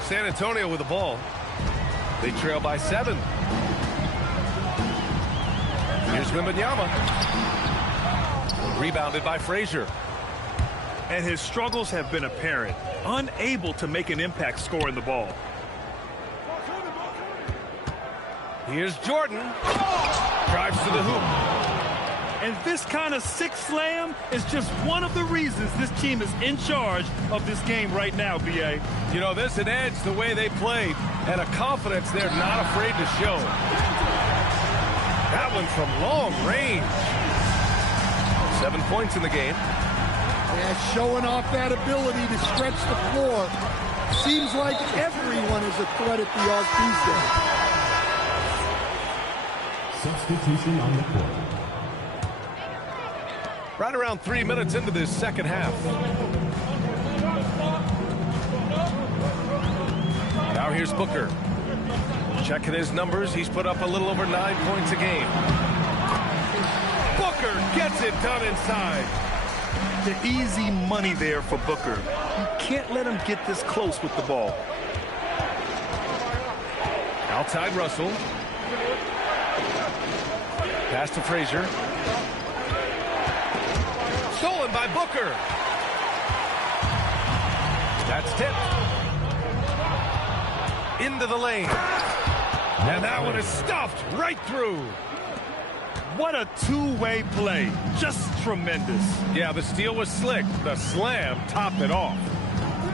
San Antonio with the ball. They trail by 7. Here's Wembanyama. Rebounded by Frazier. And his struggles have been apparent. Unable to make an impact scoring the ball. Here's Jordan. Drives to the hoop. And this kind of six slam is just one of the reasons this team is in charge of this game right now, B.A. You know, there's an edge the way they played and a confidence they're not afraid to show. That one from long range. 7 points in the game. Yeah, showing off that ability to stretch the floor. Seems like everyone is a threat at the arc these days. Substitution on the court. Right around 3 minutes into this second half. Now here's Booker. Checking his numbers, he's put up a little over 9 points a game. Booker gets it done inside. The easy money there for Booker. You can't let him get this close with the ball. Outside Russell. Pass to Frazier. Stolen by Booker. That's tipped. Into the lane. And that one is stuffed right through. What a two-way play. Just tremendous. Yeah, the steal was slick. The slam topped it off.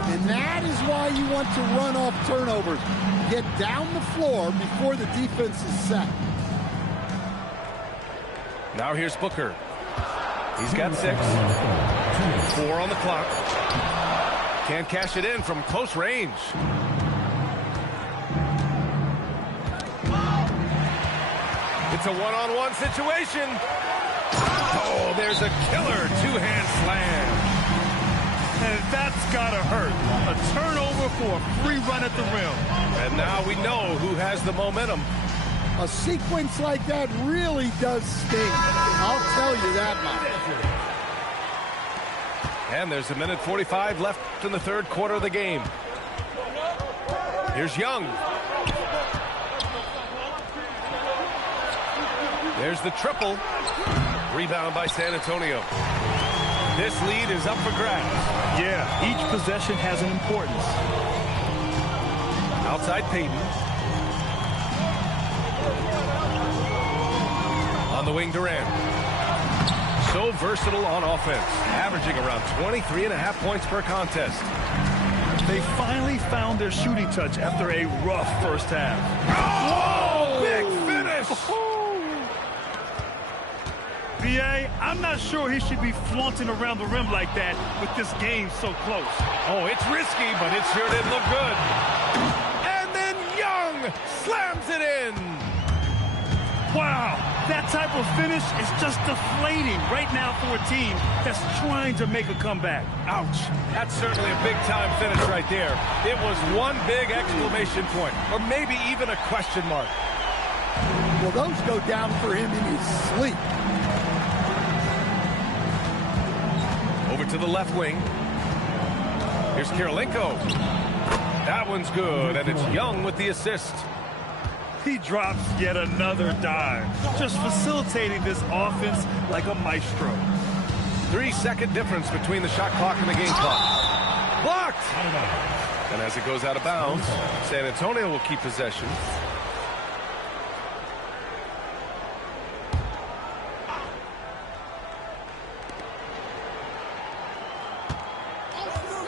And that is why you want to run off turnovers. Get down the floor before the defense is set. Now here's Booker. He's got 6. 4 on the clock. Can't cash it in from close range. It's a one-on-one situation. Oh, there's a killer two-hand slam. And that's gotta hurt. A turnover for a free run at the rim. And now we know who has the momentum. A sequence like that really does sting. I'll tell you that much. And there's a minute 45 left in the third quarter of the game. Here's Young. There's the triple. Rebound by San Antonio. This lead is up for grabs. Yeah, each possession has an importance. Outside Payton. On the wing, Durant. So versatile on offense, averaging around 23.5 points per contest. They finally found their shooting touch after a rough first half. Oh, big finish! B.A., I'm not sure he should be flaunting around the rim like that with this game so close. Oh, it's risky, but it sure did look good. And then Young slams it in. Wow, that type of finish is just deflating right now for a team that's trying to make a comeback. Ouch. That's certainly a big-time finish right there. It was one big exclamation point, or maybe even a question mark. Well, those go down for him in his sleep. Over to the left wing. Here's Kirilenko. That one's good, and it's Young with the assist. He drops yet another dive, just facilitating this offense like a maestro. 3-second difference between the shot clock and the game clock. Blocked! And as it goes out of bounds, San Antonio will keep possession.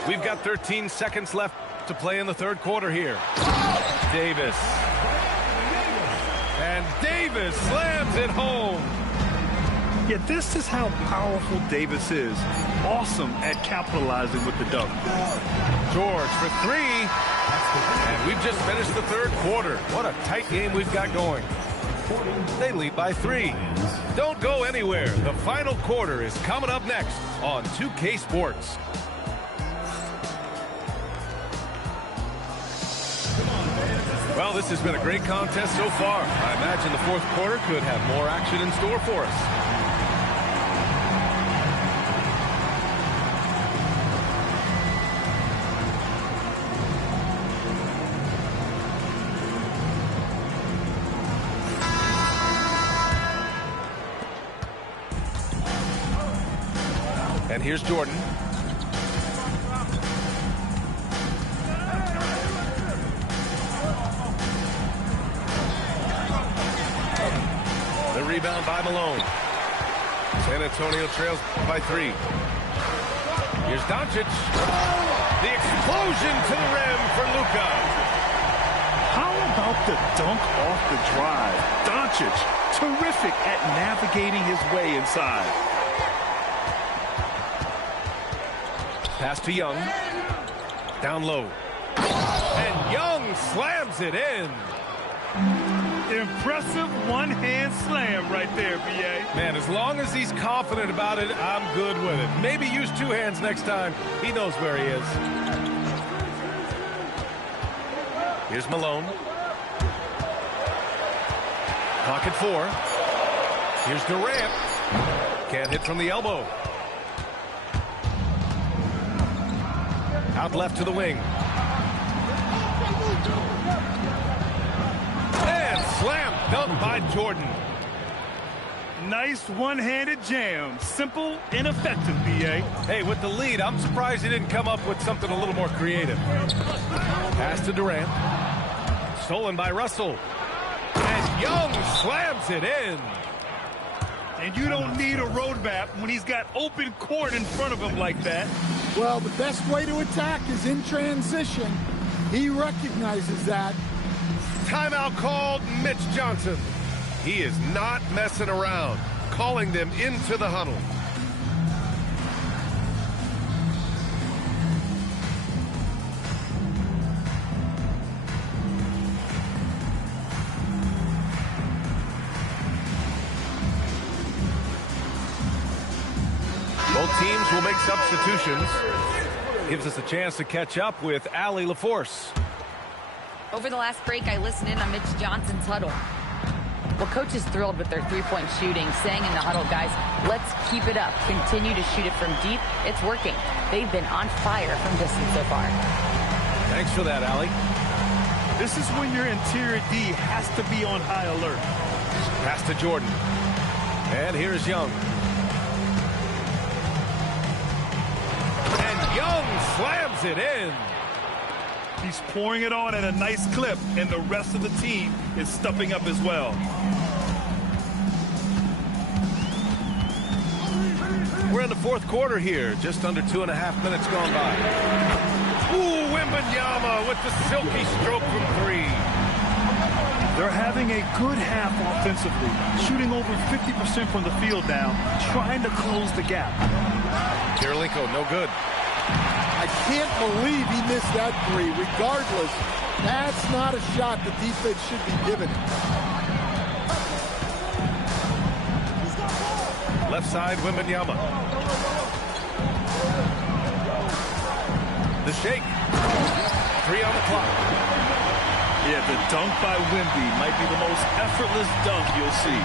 We've got 13 seconds left to play in the third quarter here. Davis. And Davis slams it home. Yeah, this is how powerful Davis is. Awesome at capitalizing with the dunk. George for 3. And we've just finished the third quarter. What a tight game we've got going. They lead by 3. Don't go anywhere. The final quarter is coming up next on 2K Sports. Well, this has been a great contest so far. I imagine the fourth quarter could have more action in store for us. And here's Jordan. The rebound by Malone. San Antonio trails by 3. Here's Doncic. The explosion to the rim for Luka. How about the dunk off the drive? Doncic, terrific at navigating his way inside. Pass to Young. Down low. And Young slams it in. Impressive one-hand slam right there, B.A. Man, as long as he's confident about it, I'm good with it. Maybe use 2 hands next time. He knows where he is. Here's Malone. Clock at 4. Here's Durant. Can't hit from the elbow. Out left to the wing. And slam dunk by Jordan. Nice one-handed jam. Simple and effective, B.A. Hey, with the lead, I'm surprised he didn't come up with something a little more creative. Pass to Durant. Stolen by Russell. And Young slams it in. And you don't need a roadmap when he's got open court in front of him like that. Well, the best way to attack is in transition. He recognizes that. Timeout called Mitch Johnson. He is not messing around, calling them into the huddle. Both teams will make substitutions. Gives us a chance to catch up with Allie LaForce. Over the last break, I listened in on Mitch Johnson's huddle. Well, coach is thrilled with their three-point shooting, saying in the huddle, guys, let's keep it up. Continue to shoot it from deep. It's working. They've been on fire from distance so far. Thanks for that, Allie. This is when your interior D has to be on high alert. Pass to Jordan. And here's Young. And Young slams it in. He's pouring it on at a nice clip, and the rest of the team is stepping up as well. We're in the fourth quarter here, just under 2.5 minutes gone by. Ooh, Wembanyama with the silky stroke from 3. They're having a good half offensively, shooting over 50% from the field now, trying to close the gap. Kirilenko, no good. I can't believe he missed that 3. Regardless, that's not a shot the defense should be giving. Left side, Wembanyama. The shake. 3 on the clock. Yeah, the dunk by Wemby might be the most effortless dunk you'll see.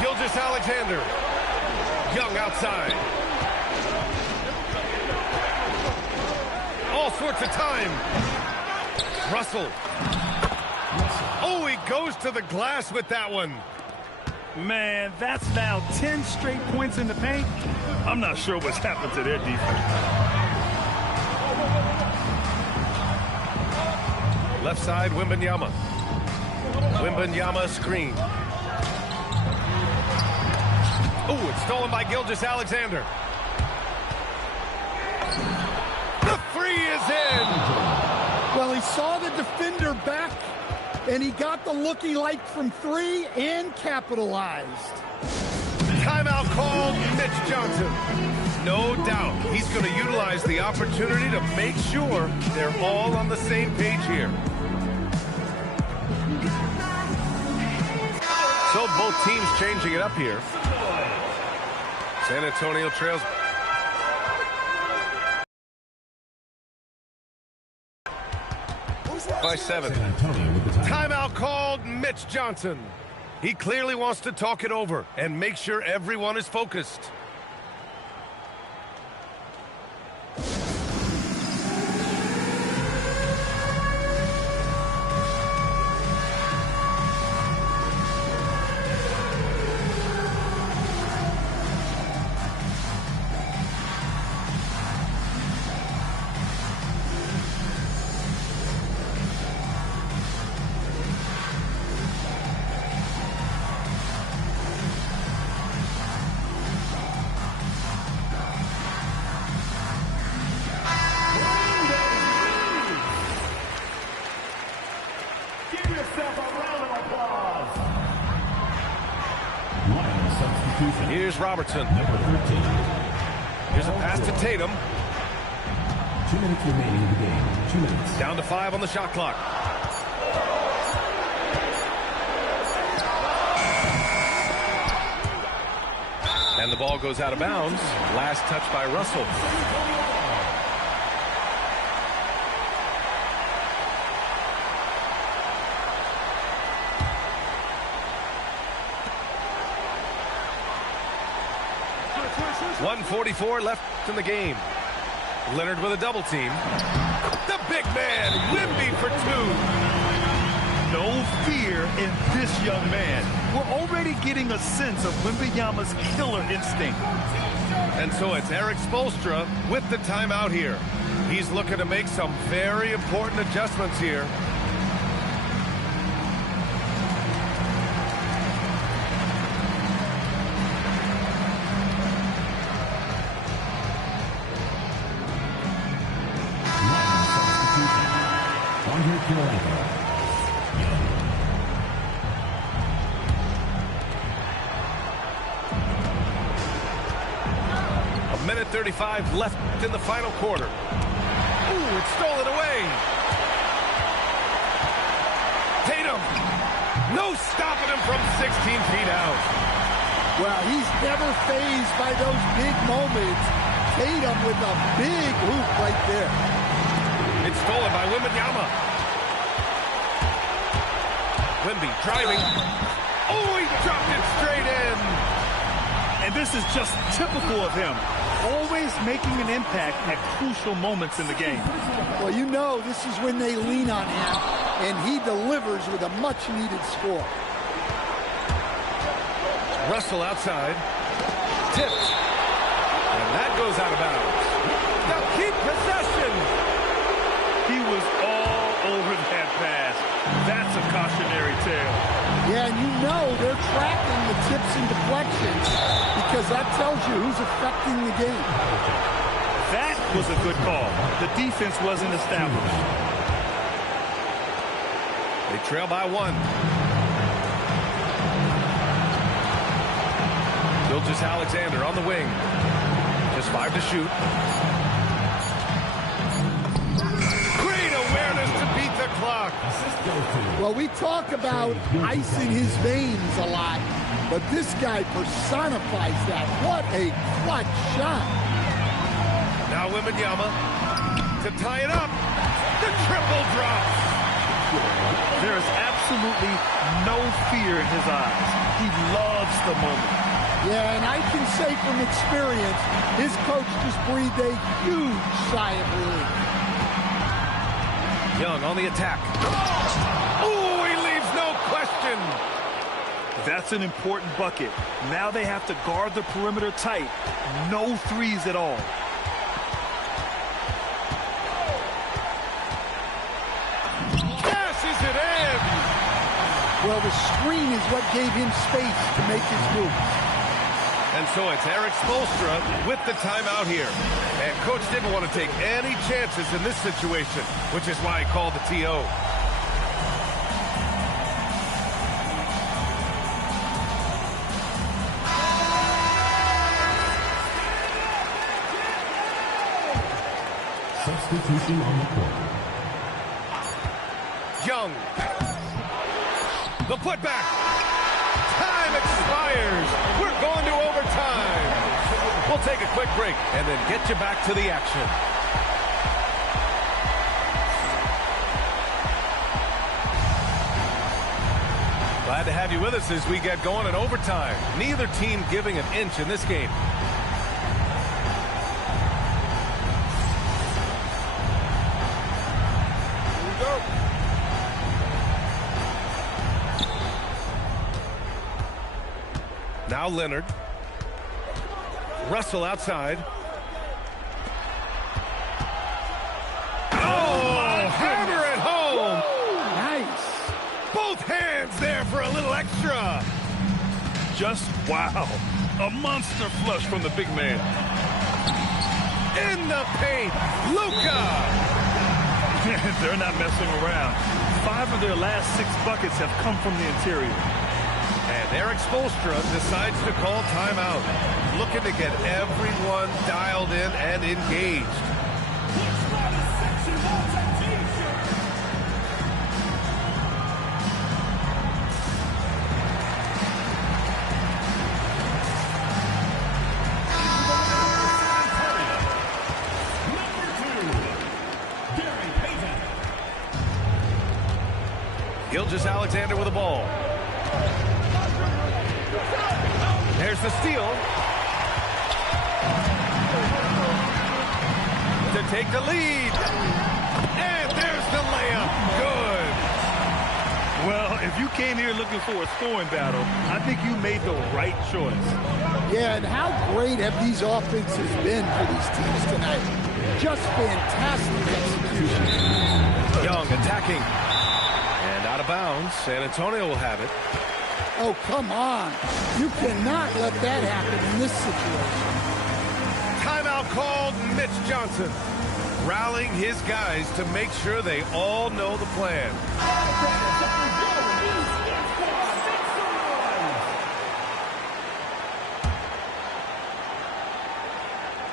Gilgeous-Alexander. Young outside. All sorts of time. Russell. Oh, he goes to the glass with that one. Man, that's now 10 straight points in the paint. I'm not sure what's happened to their defense. Left side, Wembanyama. Wembanyama screen. Oh, it's stolen by Gilgeous-Alexander. The 3 is in. Well, he saw the defender back, and he got the look he liked from 3 and capitalized. Timeout called Mitch Johnson. No doubt he's going to utilize the opportunity to make sure they're all on the same page here. So both teams changing it up here. San Antonio trails by 7. Timeout called Mitch Johnson. He clearly wants to talk it over and make sure everyone is focused. Here's Robertson. Number 13. Here's a pass to Tatum. 2 minutes remaining in the game. 2 minutes. Down to 5 on the shot clock. And the ball goes out of bounds. Last touch by Russell. .144 left in the game. Leonard with a double team. The big man, Wemby for 2. No fear in this young man. We're already getting a sense of Wembanyama's killer instinct. And so it's Erik Spoelstra with the timeout here. He's looking to make some very important adjustments here. A minute 35 left in the final quarter. Ooh, it's stolen away. Tatum. No stopping him from 16 feet out. Well, he's never fazed by those big moments. Tatum with a big hoop right there. It's stolen by Wembanyama. Wemby driving. Oh, he dropped it straight in. And this is just typical of him. Always making an impact at crucial moments in the game. Well, you know this is when they lean on him, and he delivers with a much-needed score. Russell outside. Tipped. And that goes out of bounds. Now keep possession. He was all over that pass. That's a cautionary tale. Yeah, and you know they're tracking the tips and deflections because that tells you who's affecting the game. That was a good call. The defense wasn't established. They trail by 1. Gilgeous-Alexander on the wing. Just 5 to shoot. Great awareness to beat the clock. Well, we talk about ice in his veins a lot, but this guy personifies that. What a clutch shot. Now Wembanyama to tie it up. The triple drop. There is absolutely no fear in his eyes. He loves the moment. Yeah, and I can say from experience, his coach just breathed a huge sigh of relief. Young on the attack. Oh, he leaves no question. That's an important bucket. Now they have to guard the perimeter tight. No threes at all. Cashes it in. Well, the screen is what gave him space to make his move. And so it's Erik Spoelstra with the timeout here. And Coach didn't want to take any chances in this situation, which is why he called the TO. Substitution on the court. Young. The putback. Time expires. We're going to overtime. We'll take a quick break and then get you back to the action. Glad to have you with us as we get going in overtime. Neither team giving an inch in this game. Now Leonard. Russell outside. Oh, hammer it home. Nice. Both hands there for a little extra. Just wow. A monster flush from the big man. In the paint, Luka. They're not messing around. 5 of their last 6 buckets have come from the interior. And Eric Spoelstra decides to call timeout, looking to get everyone dialed in and engaged. Gilgeous-Alexander with the ball. There's the steal. To take the lead. And there's the layup. Good. Well, if you came here looking for a scoring battle, I think you made the right choice. Yeah, and how great have these offenses been for these teams tonight? Just fantastic execution. Young attacking. And out of bounds. San Antonio will have it. Oh, come on. You cannot let that happen in this situation. Timeout called. Mitch Johnson rallying his guys to make sure they all know the plan.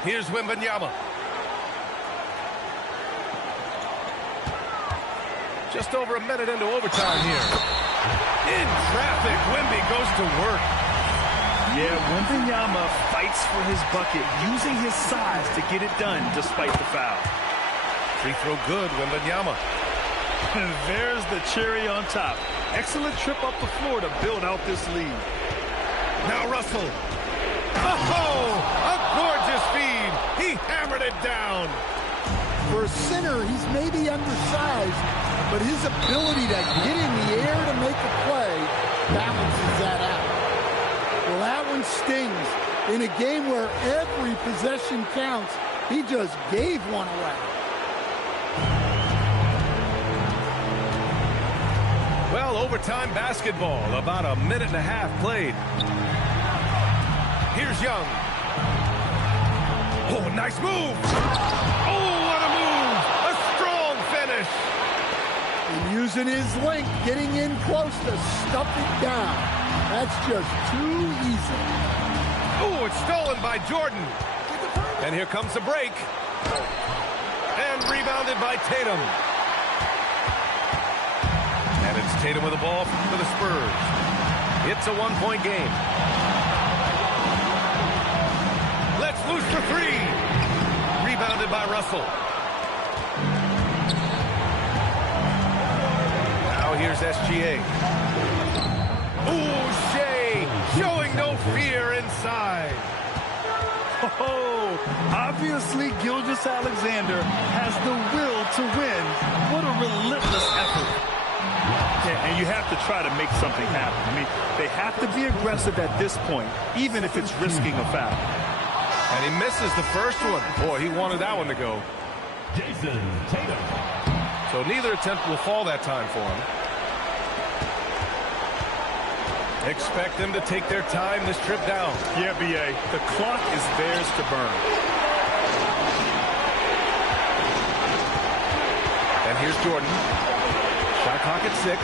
Here's Wembanyama. Just over a minute into overtime here. In traffic, Wemby goes to work. Yeah, Wembanyama fights for his bucket, using his size to get it done despite the foul. Free throw good, Wembanyama. And there's the cherry on top. Excellent trip up the floor to build out this lead. Now Russell. Oh, a gorgeous feed. He hammered it down. For a center, he's maybe undersized, but his ability to get in the air to make a play balances that out. Well, that one stings. In a game where every possession counts, he just gave one away. Well, overtime basketball, about a minute and a half played. Here's Young. Oh, nice move. Oh, what a move. A strong finish. And using his length, getting in close to stuff it down. That's just too easy. Oh, it's stolen by Jordan. And here comes the break. And rebounded by Tatum. And it's Tatum with the ball for the Spurs. It's a one-point game. Let's loose for three. Rebounded by Russell. Now here's SGA. Ooh, Shea showing no fear inside. Oh, obviously Gilgeous-Alexander has the will to win. What a relentless effort. Yeah, and you have to try to make something happen. I mean, they have to be aggressive at this point, even if it's risking a foul. And he misses the first one. Boy, he wanted that one to go. Jason Tatum. So neither attempt will fall that time for him. Expect them to take their time this trip down. Yeah, B.A., the clock is theirs to burn. And here's Jordan. Shot clock at 6.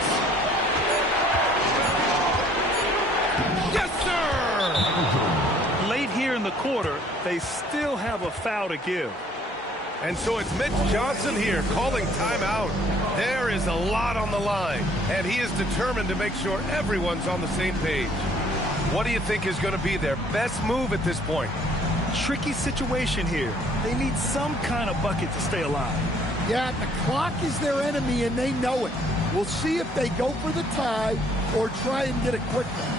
Yes, sir! Late here in the quarter, they still have a foul to give. And so it's Mitch Johnson here calling timeout. There is a lot on the line, and he is determined to make sure everyone's on the same page. What do you think is going to be their best move at this point? Tricky situation here. They need some kind of bucket to stay alive. Yeah, the clock is their enemy, and they know it. We'll see if they go for the tie or try and get a quick one.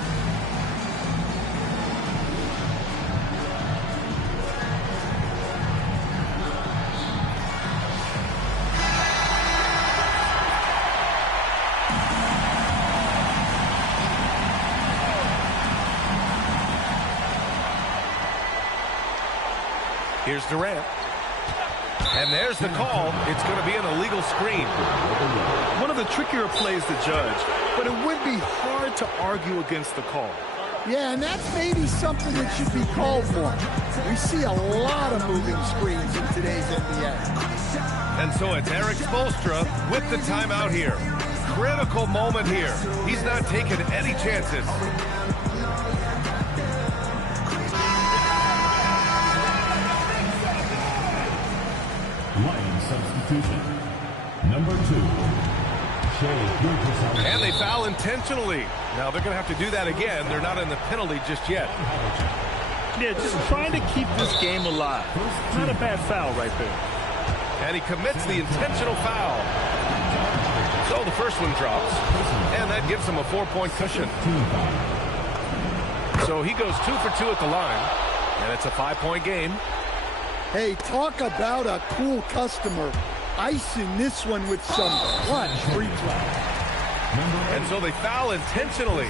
Here's Durant. And there's the call. It's going to be an illegal screen. One of the trickier plays to judge, but it would be hard to argue against the call. Yeah, and that's maybe something that should be called for. We see a lot of moving screens in today's NBA. And so it's Eric Spoelstra with the timeout here. critical moment here. He's not taking any chances. Line substitution. Number 2. And they foul intentionally. Now they're going to have to do that again. They're not in the penalty just yet. Yeah, just trying to keep this game alive. Not a bad foul right there. And he commits the intentional foul. So the first one drops. And that gives him a 4-point cushion. So he goes 2 for 2 at the line. And it's a 5-point game. Hey, talk about a cool customer. Icing this one with some clutch free throw. And so they foul intentionally.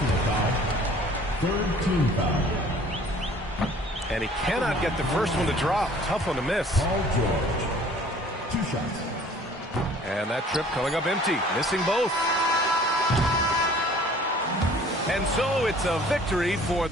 Third team foul. And he cannot get the first one to drop. Tough one to miss. Paul George. 2 shots. And that trip coming up empty. Missing both. And so it's a victory for...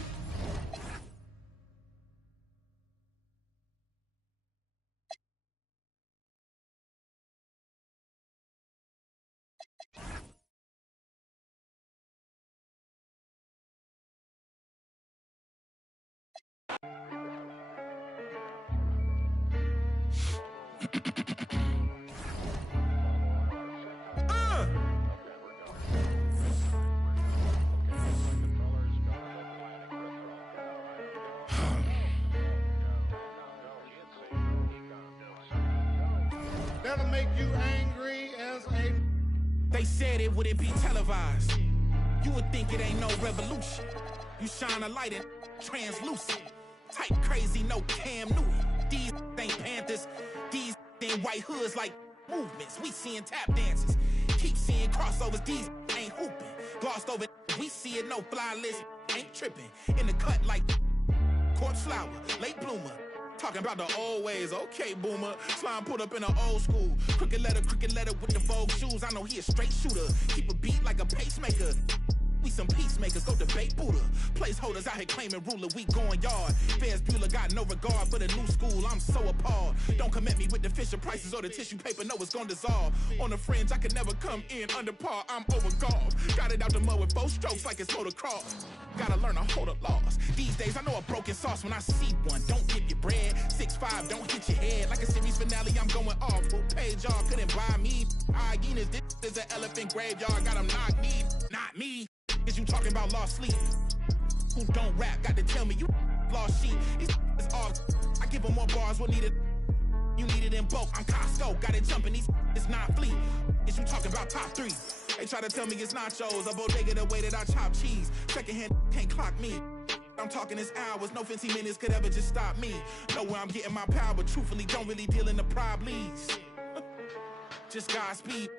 That'll make you angry as a... They said it wouldn't be televised. You would think it ain't no revolution. You shine a light in translucent. Type crazy, no Cam Newton. These ain't Panthers. These ain't white hoods like movements. We seeing tap dances. Keep seeing crossovers. These ain't hooping. Glossed over. We see it, no fly list. Ain't tripping. In the cut like corpse flower. Late bloomer. Talking about the old ways, okay, boomer. Slime put up in an old school. Crooked letter with the Vogue shoes. I know he a straight shooter. Keep a beat like a pacemaker. We some peacemakers, go debate Buddha. Placeholders out here claiming ruler, we going yard. Fairs Bueller got no regard for the new school, I'm so appalled. Don't come at me with the Fisher prices or the tissue paper, no, it's gonna dissolve. On the fringe, I can never come in under par, I'm over golf. Got it out the mud with 4 strokes like it's motocross. Gotta learn to hold a loss. These days, I know a broken sauce when I see one. Don't give your bread, 6'5", don't hit your head. Like a series finale, I'm going off. Full page, y'all couldn't buy me. Hyenas, this is an elephant graveyard, got them knocked me, not me. Is you talking about lost sleep? Who don't rap? Got to tell me you lost sheep. It's all. I give them more bars. What needed? You need it in bulk. I'm Costco. Got it jumping. It's not fleet. Is you talking about top 3? They try to tell me it's nachos. A bodega the way that I chop cheese. Secondhand can't clock me. I'm talking this hours. No 15 minutes could ever just stop me. Know where I'm getting my power. Truthfully, don't really deal in the problems. Just Godspeed.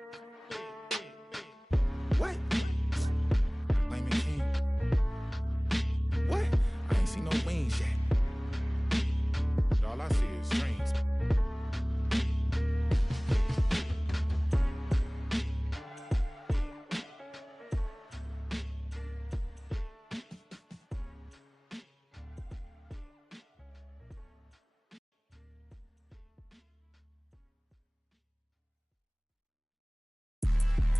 What? What? I ain't seen no wings yet. All I see is strings.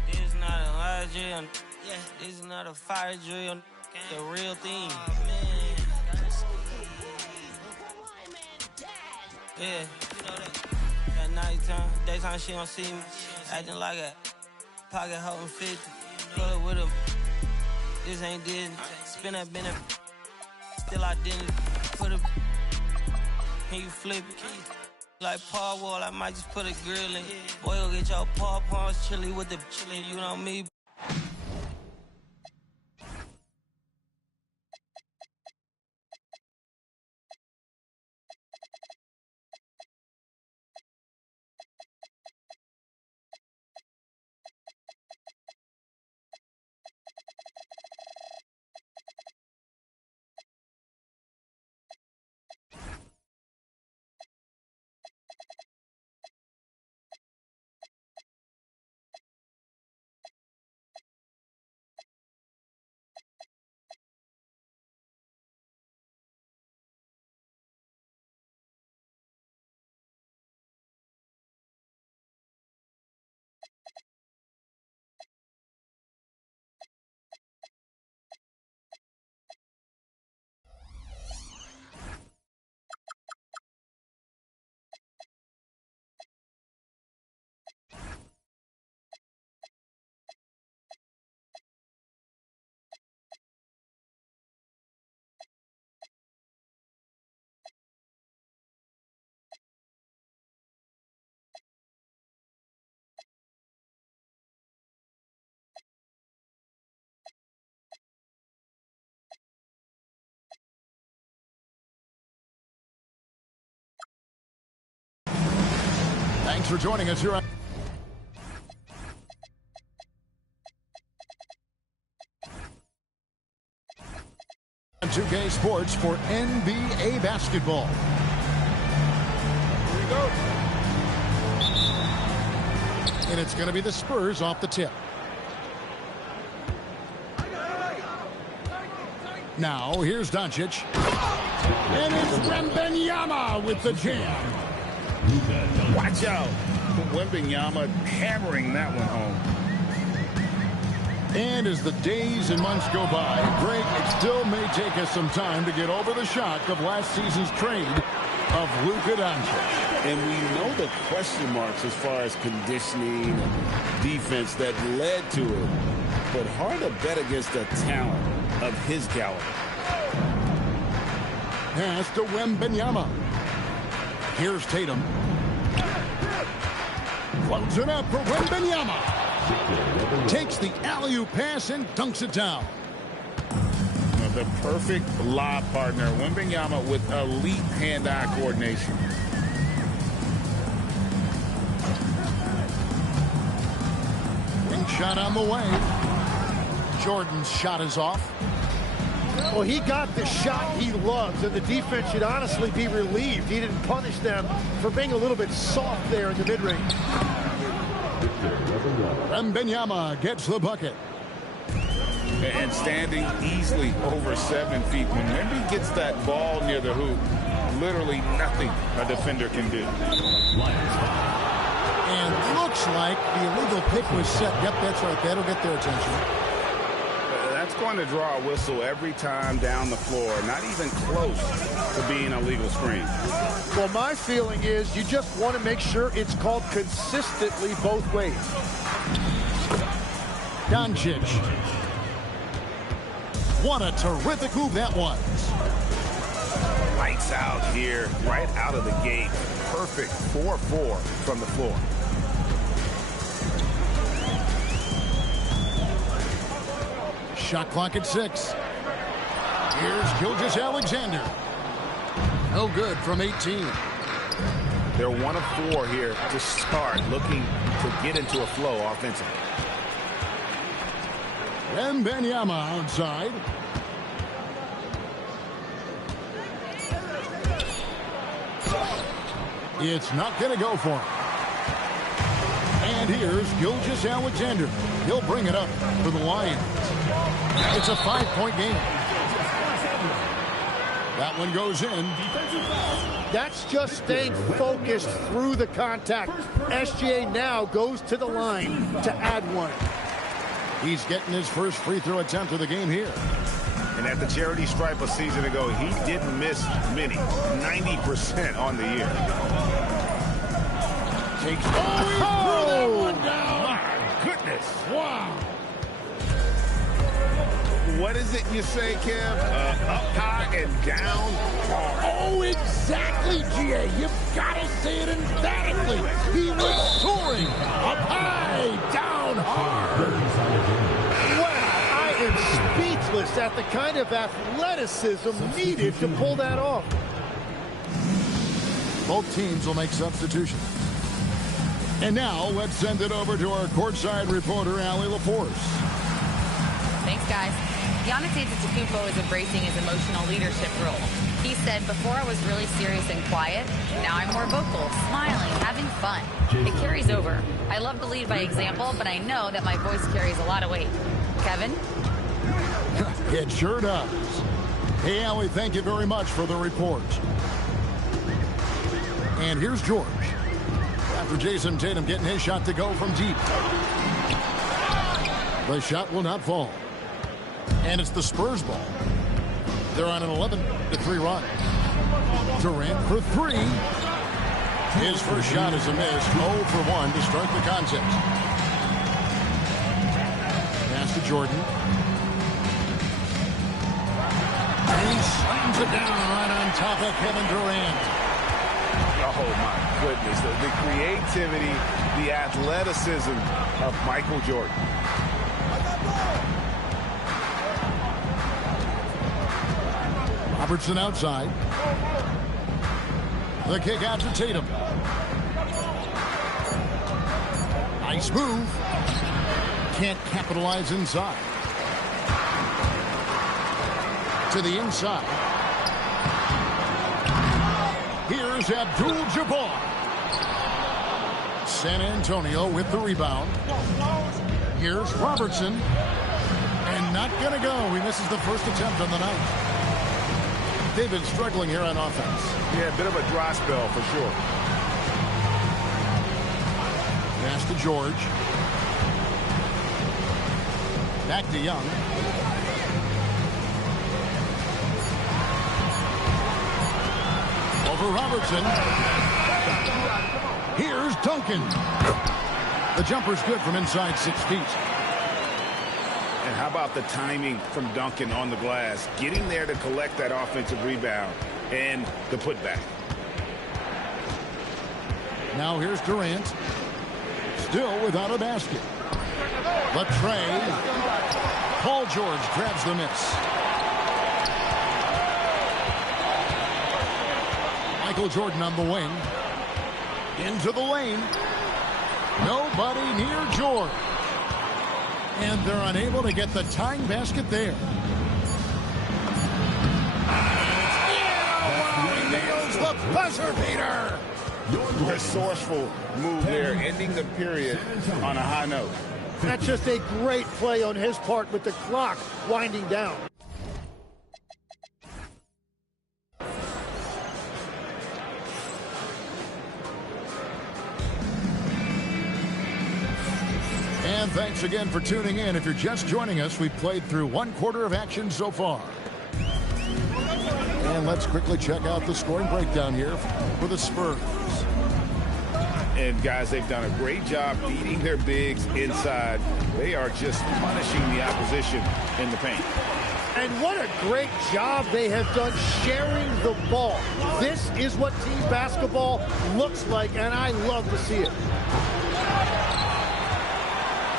This is not a lie drill. Yeah, this is not a fire drill. The real thing. Yeah, you know that. At nighttime, daytime she don't see me. Acting like a pocket holding 50. Pull it with him. This ain't Disney. Spin that been still I didn't. Put a can you flip it? Like Paul Wall, I might just put a grill in. Boy, you'll get your paw paws chili with the chili, you know me. for joining us here on 2K Sports for NBA basketball. Here we go. And it's going to be the Spurs off the tip. Now, here's Doncic. And it's Wembanyama with the jam. Watch out. Wembanyama hammering that one home. And as the days and months go by, Greg, it still may take us some time to get over the shock of last season's trade of Luka Doncic. And we know the question marks as far as conditioning and defense that led to it. But hard to bet against the talent of his caliber. Pass to Wembanyama. Here's Tatum. Floats it up for Wembanyama. Takes the alley-oop pass and dunks it down. The perfect lob partner. Wembanyama with elite hand-eye coordination. Wing shot on the way. Jordan's shot is off. Well, he got the shot he loves, and the defense should honestly be relieved. He didn't punish them for being a little bit soft there in the mid-range. Wembanyama gets the bucket. And standing easily over 7 feet. When Wemby gets that ball near the hoop, literally nothing a defender can do. And looks like the illegal pick was set. Yep, that's right. That'll get their attention. That's going to draw a whistle every time down the floor. Not even close to being a legal screen. Well, my feeling is you just want to make sure it's called consistently both ways. Doncic. What a terrific move that was. Lights out here, right out of the gate. Perfect 4-4 from the floor. Shot clock at 6. Here's Gilgeous-Alexander. No good from 18. They're 1 of 4 here to start, looking to get into a flow offensively. Wembanyama outside. It's not going to go for him. And here's Gilgeous-Alexander. He'll bring it up for the Lions. It's a 5-point game. That one goes in. That's just staying focused through the contact. SGA now goes to the line to add one. He's getting his first free throw attempt of the game here. And at the charity stripe a season ago, he didn't miss many. 90% on the year. Takes he threw that one down. My goodness. Wow. What is it you say, Kev? Up high and down hard. Oh, exactly, GA. You've got to say it emphatically. He was soaring up high, down hard. Wow, I am speechless at the kind of athleticism needed to pull that off. Both teams will make substitutions. And now, let's send it over to our courtside reporter, Allie LaForce. Thanks, guys. Giannis Antetokounmpo is embracing his emotional leadership role. He said, before I was really serious and quiet, now I'm more vocal, smiling, having fun. It carries over. I love to lead by example, but I know that my voice carries a lot of weight. Kevin? It sure does. Hey, Allie, thank you very much for the report. And here's George. After Jason Tatum getting his shot to go from deep. The shot will not fall. And it's the Spurs ball. They're on an 11-3 run. Durant for 3. His first shot is a miss. 0 for 1 to start the contest. Pass to Jordan. And he slams it down right on top of Kevin Durant. Oh, my goodness. The creativity, the athleticism of Michael Jordan. Robertson outside. The kick out to Tatum. Nice move. Can't capitalize inside. To the inside. Here's Abdul-Jabbar. San Antonio with the rebound. Here's Robertson. And not going to go. He misses the first attempt on the night. They've been struggling here on offense. Yeah, a bit of a dry spell for sure. Pass to George. Back to Young. Over Robertson. Here's Duncan. The jumper's good from inside 6 feet. And how about the timing from Duncan on the glass? Getting there to collect that offensive rebound and the putback. Now here's Durant. Still without a basket. Latrey. Paul George grabs the miss. Michael Jordan on the wing. Into the lane. Nobody near George. And they're unable to get the tying basket there. He nails the buzzer beater. Resourceful move there, ending the period on a high note. That's just a great play on his part with the clock winding down. And thanks again for tuning in. If you're just joining us, we've played through 1/4 of action so far. And let's quickly check out the scoring breakdown here for the Spurs. And guys, they've done a great job beating their bigs inside. They are just punishing the opposition in the paint. And what a great job they have done sharing the ball. This is what team basketball looks like, and I love to see it.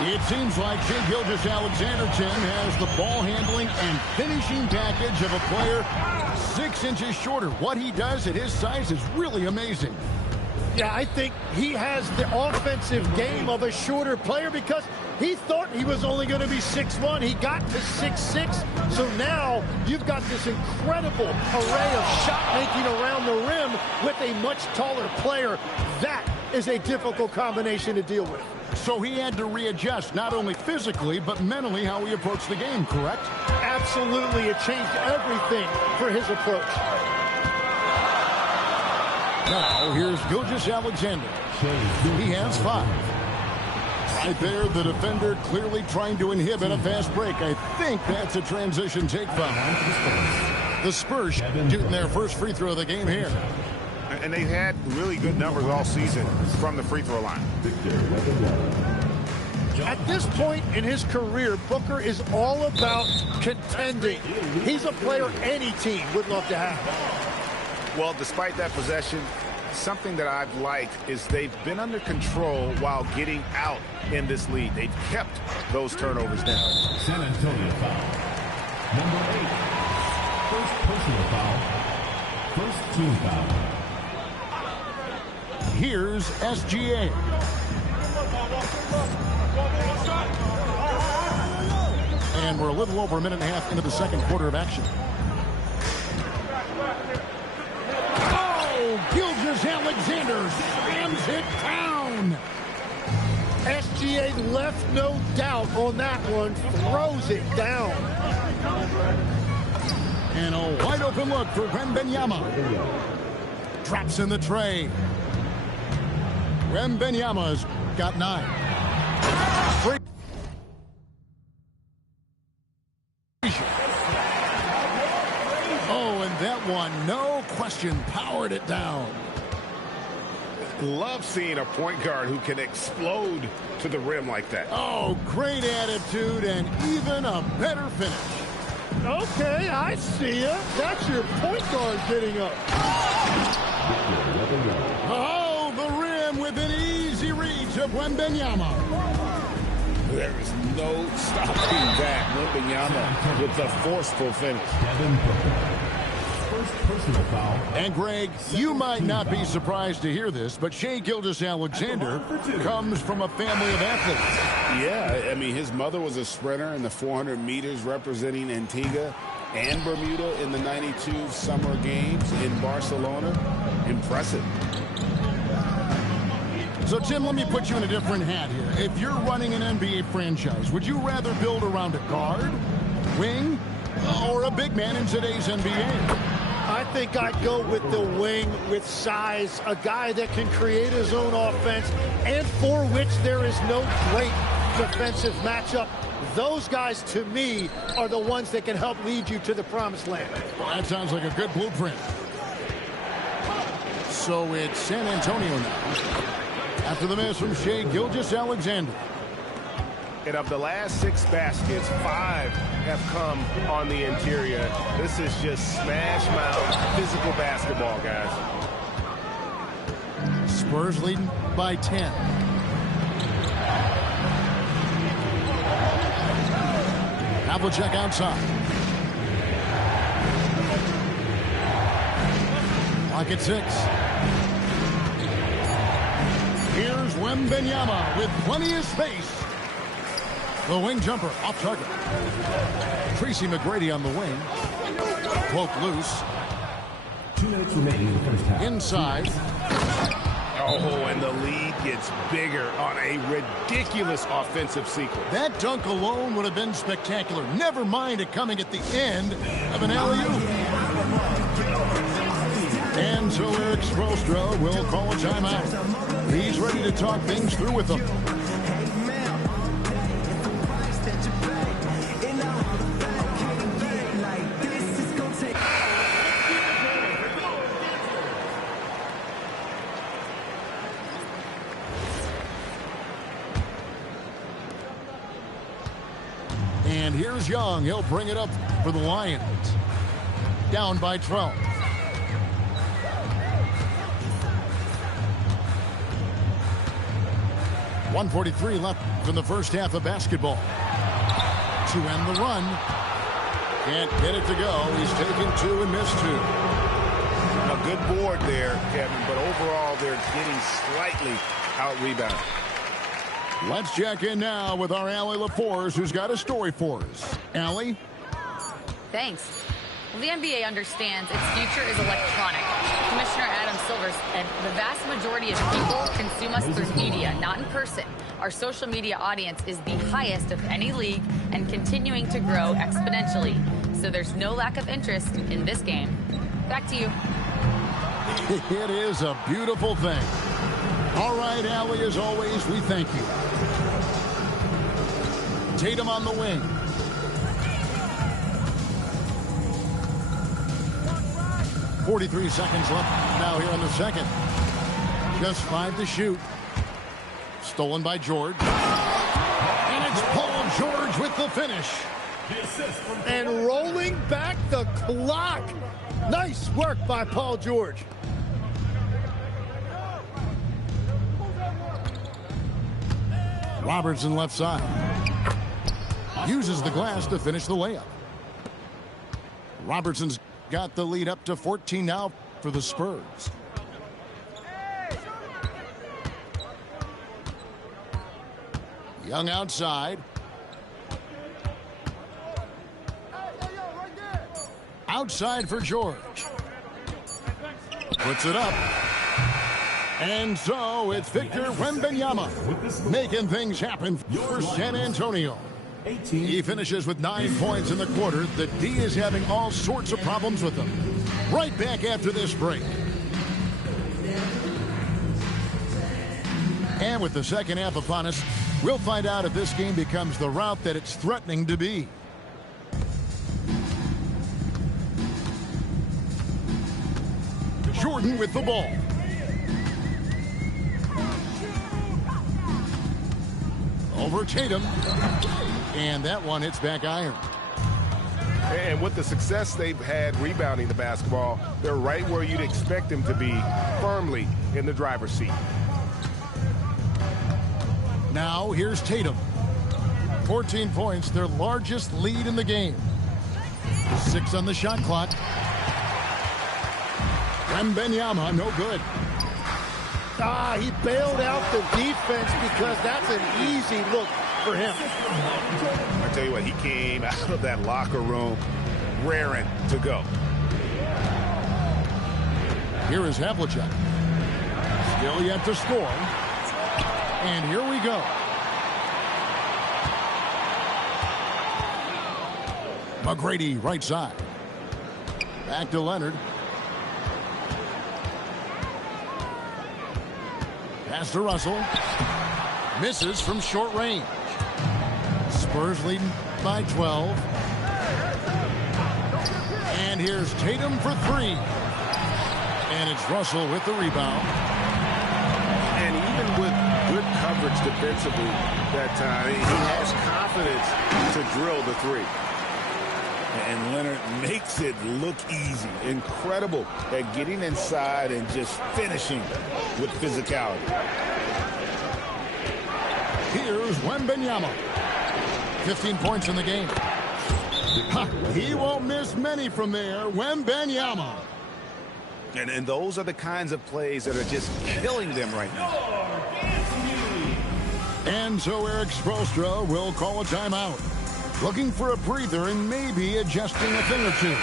It seems like Shai Gilgeous-Alexander, Tim, has the ball handling and finishing package of a player 6 inches shorter. What he does at his size is really amazing. Yeah, I think he has the offensive game of a shorter player because he thought he was only going to be 6'1". He got to 6'6". So now you've got this incredible array of shot making around the rim with a much taller player. That is a difficult combination to deal with. So he had to readjust not only physically but mentally how he approached the game, correct? Absolutely. It changed everything for his approach. Now here's Gilgeous-Alexander. He has 5. Right there, the defender clearly trying to inhibit a fast break. I think that's a transition take foul. The Spurs shooting their first free throw of the game here. And they've had really good numbers all season from the free throw line. At this point in his career, Booker is all about contending. He's a player any team would love to have. Well, despite that possession, something that I've liked is they've been under control while getting out in this lead. They've kept those turnovers down. San Antonio foul. Number 8. First personal foul. First team foul. Here's SGA. And we're a little over a minute and a half into the second quarter of action. Oh, Gilgeous-Alexander slams it down. SGA left no doubt on that one, throws it down. And a wide open look for Wembanyama. Drops in the tray. Wembanyama's got 9. Oh, and that one, no question, powered it down. Love seeing a point guard who can explode to the rim like that. Oh, great attitude and even a better finish. Okay, I see ya. That's your point guard getting up. Oh, the rim with an easy reach of Wembanyama. There is no stopping that. Wembanyama with a forceful finish. First personal foul. And Greg, you might not be surprised to hear this, but Shai Gilgeous-Alexander comes from a family of athletes. Yeah, I mean, his mother was a sprinter in the 400 meters representing Antigua and Bermuda in the 92 Summer Games in Barcelona. Impressive. So, Tim, let me put you in a different hat here. If you're running an NBA franchise, would you rather build around a guard, wing, or a big man in today's NBA? I think I'd go with the wing with size, a guy that can create his own offense and for which there is no great defensive matchup. Those guys, to me, are the ones that can help lead you to the promised land. Well, that sounds like a good blueprint. So it's San Antonio now, after the miss from Shai Gilgeous-Alexander. And of the last 6 baskets, 5 have come on the interior. This is just smash mouth physical basketball, guys. Spurs leading by 10. Havlicek outside. Clock at 6. Here's Wembanyama with plenty of space. The wing jumper off target. Tracy McGrady on the wing. Cloak loose. 2 minutes remaining in the first half. Inside. Oh, and the lead gets bigger on a ridiculous offensive sequence. That dunk alone would have been spectacular. Never mind it coming at the end of an alley-oop. And so Eric Spoelstra will call a timeout. He's ready to talk things through with them. And here's Young. He'll bring it up for the Lions. Down by 12. .143 left from the first half of basketball. To end the run. Can't get it to go. He's taken 2 and missed 2. A good board there, Kevin, but overall they're getting slightly out-rebounded. Let's check in now with our Allie LaForce, who's got a story for us. Allie? Thanks. Well, the NBA understands its future is electronic. Commissioner Adam Silver said the vast majority of people consume us through media, not in person. Our social media audience is the highest of any league and continuing to grow exponentially. So there's no lack of interest in this game. Back to you. It is a beautiful thing. All right, Allie, as always, we thank you. Tatum on the wing. .43 seconds left now here in the second. Just 5 to shoot. Stolen by George. And it's Paul George with the finish. And rolling back the clock. Nice work by Paul George. Robertson left side. Uses the glass to finish the layup. Robertson's got the lead up to 14 now for the Spurs. Young outside. Outside for George. Puts it up. And so it's Victor Wembanyama making things happen for San Antonio. He finishes with 9 points in the quarter. The D is having all sorts of problems with them. Right back after this break. And with the second half upon us, we'll find out if this game becomes the route that it's threatening to be. Jordan with the ball. Over Tatum. And that one hits back iron. And with the success they've had rebounding the basketball, they're right where you'd expect them to be, firmly in the driver's seat. Now here's Tatum. 14 points, their largest lead in the game. 6 on the shot clock. Wembanyama, no good. He bailed out the defense because that's an easy look for him. I tell you what, he came out of that locker room raring to go. Here is Havlicek. Still yet to score. And here we go. McGrady, right side. Back to Leonard. Pass to Russell. Misses from short range. Spurs leading by 12. And here's Tatum for three. And it's Russell with the rebound. And even with good coverage defensively that time, he has confidence to drill the three. And Leonard makes it look easy. Incredible at getting inside and just finishing with physicality. Here's Wembanyama. 15 points in the game. He won't miss many from there. Wembanyama. And those are the kinds of plays that are just killing them right now. And so Eric Spoelstra will call a timeout. Looking for a breather and maybe adjusting a thing or two.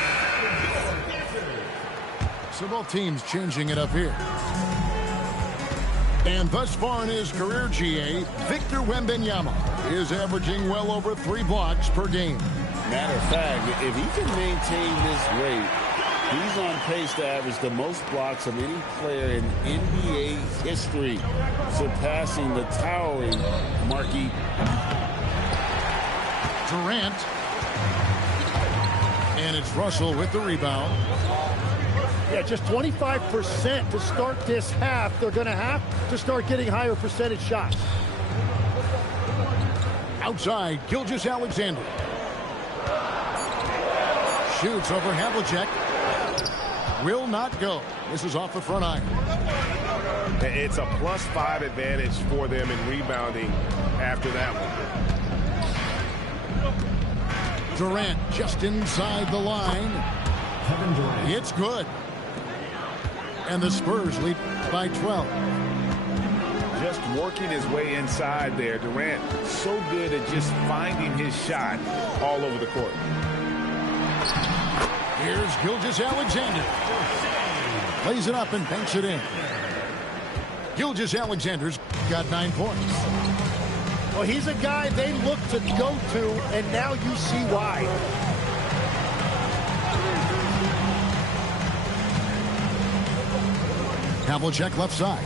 So both teams changing it up here. And thus far in his career, GA, Victor Wembanyama is averaging well over 3 blocks per game. Matter of fact, if he can maintain this rate, he's on pace to average the most blocks of any player in NBA history, surpassing the towering Marquis Durant. And it's Russell with the rebound. Yeah, just 25% to start this half. They're going to have to start getting higher percentage shots. Outside, Gilgeous-Alexander. Shoots over Havlicek. Will not go. This is off the front iron. It's a +5 advantage for them in rebounding after that one. Durant just inside the line. Kevin Durant. It's good. And the Spurs lead by 12. Just working his way inside there. Durant so good at just finding his shot all over the court. Here's Gilgeous-Alexander. Plays it up and banks it in. Gilgeous-Alexander's got 9 points. Well, he's a guy they look to go to, and now you see why. Havlicek left side.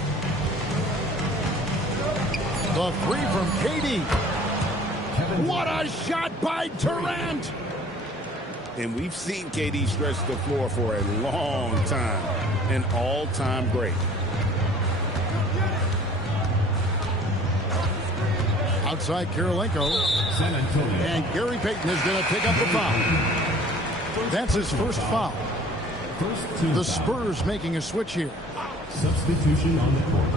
The three from KD. What a shot by Durant! And we've seen KD stretch the floor for a long time. An all-time great. Outside Kirilenko. San Antonio. And Gary Payton is going to pick up the foul. That's his first foul. The Spurs making a switch here. Substitution on the court.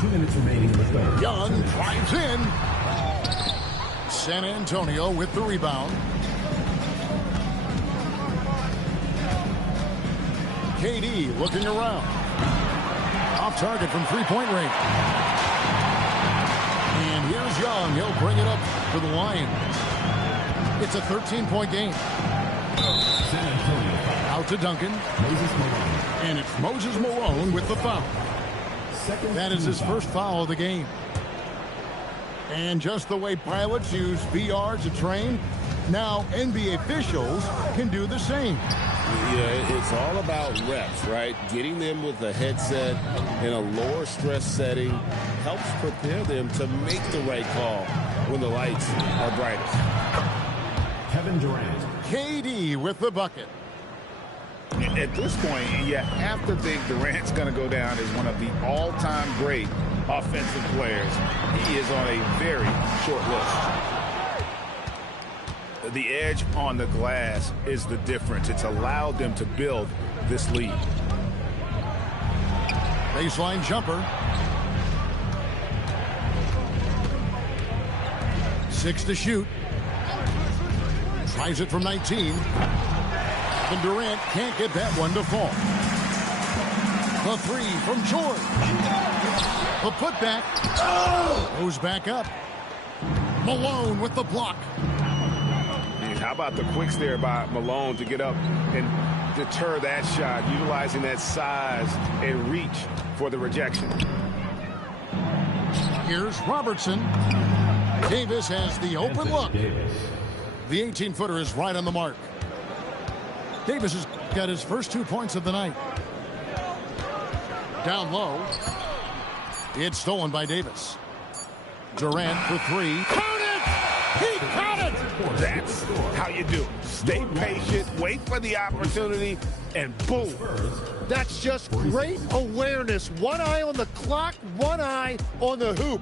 2 minutes remaining in the third. Young drives in. San Antonio with the rebound. KD looking around. Off target from three-point range. And here's Young. He'll bring it up for the Lions. It's a 13-point game. San Antonio. Out to Duncan. Moses Malone. And it's Moses Malone with the foul. That is his first foul of the game. And just the way pilots use VR to train, now NBA officials can do the same. Yeah, it's all about reps, right? Getting them with a headset in a lower stress setting helps prepare them to make the right call when the lights are brightest. Kevin Durant. KD with the bucket. At this point, you have to think Durant's going to go down as one of the all-time great offensive players. He is on a very short list. The edge on the glass is the difference. It's allowed them to build this lead. Baseline jumper. 6 to shoot. Tries it from 19. And Durant can't get that one to fall. The three from George. The putback goes back up. Malone with the block. And how about the quicks there by Malone to get up and deter that shot, utilizing that size and reach for the rejection. Here's Robertson. Davis has the open look. The 18-footer is right on the mark. Davis has got his first 2 points of the night. Down low. It's stolen by Davis. Durant for three. Count it! He caught it! That's how you do it. Stay patient, wait for the opportunity, and boom. That's just great awareness. One eye on the clock, one eye on the hoop.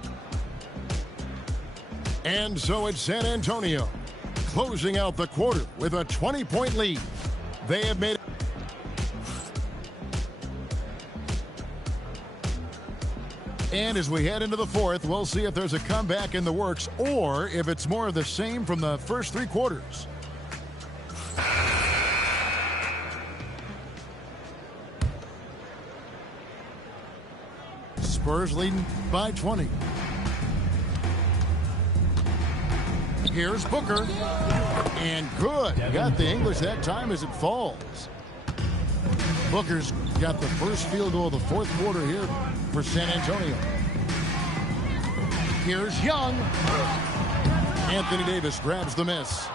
And so it's San Antonio closing out the quarter with a 20-point lead. They have made it. And as we head into the fourth, we'll see if there's a comeback in the works or if it's more of the same from the first three quarters. Spurs leading by 20. Here's Booker. And good. Got the English that time as it falls. Booker's got the first field goal of the fourth quarter here for San Antonio. Here's Young. Anthony Davis grabs the miss.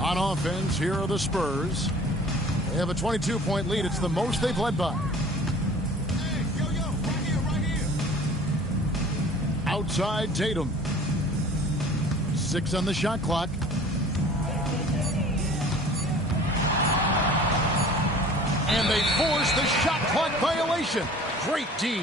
On offense, here are the Spurs. They have a 22-point lead. It's the most they've led by. Outside Tatum. 6 on the shot clock. And they force the shot clock violation. Great D.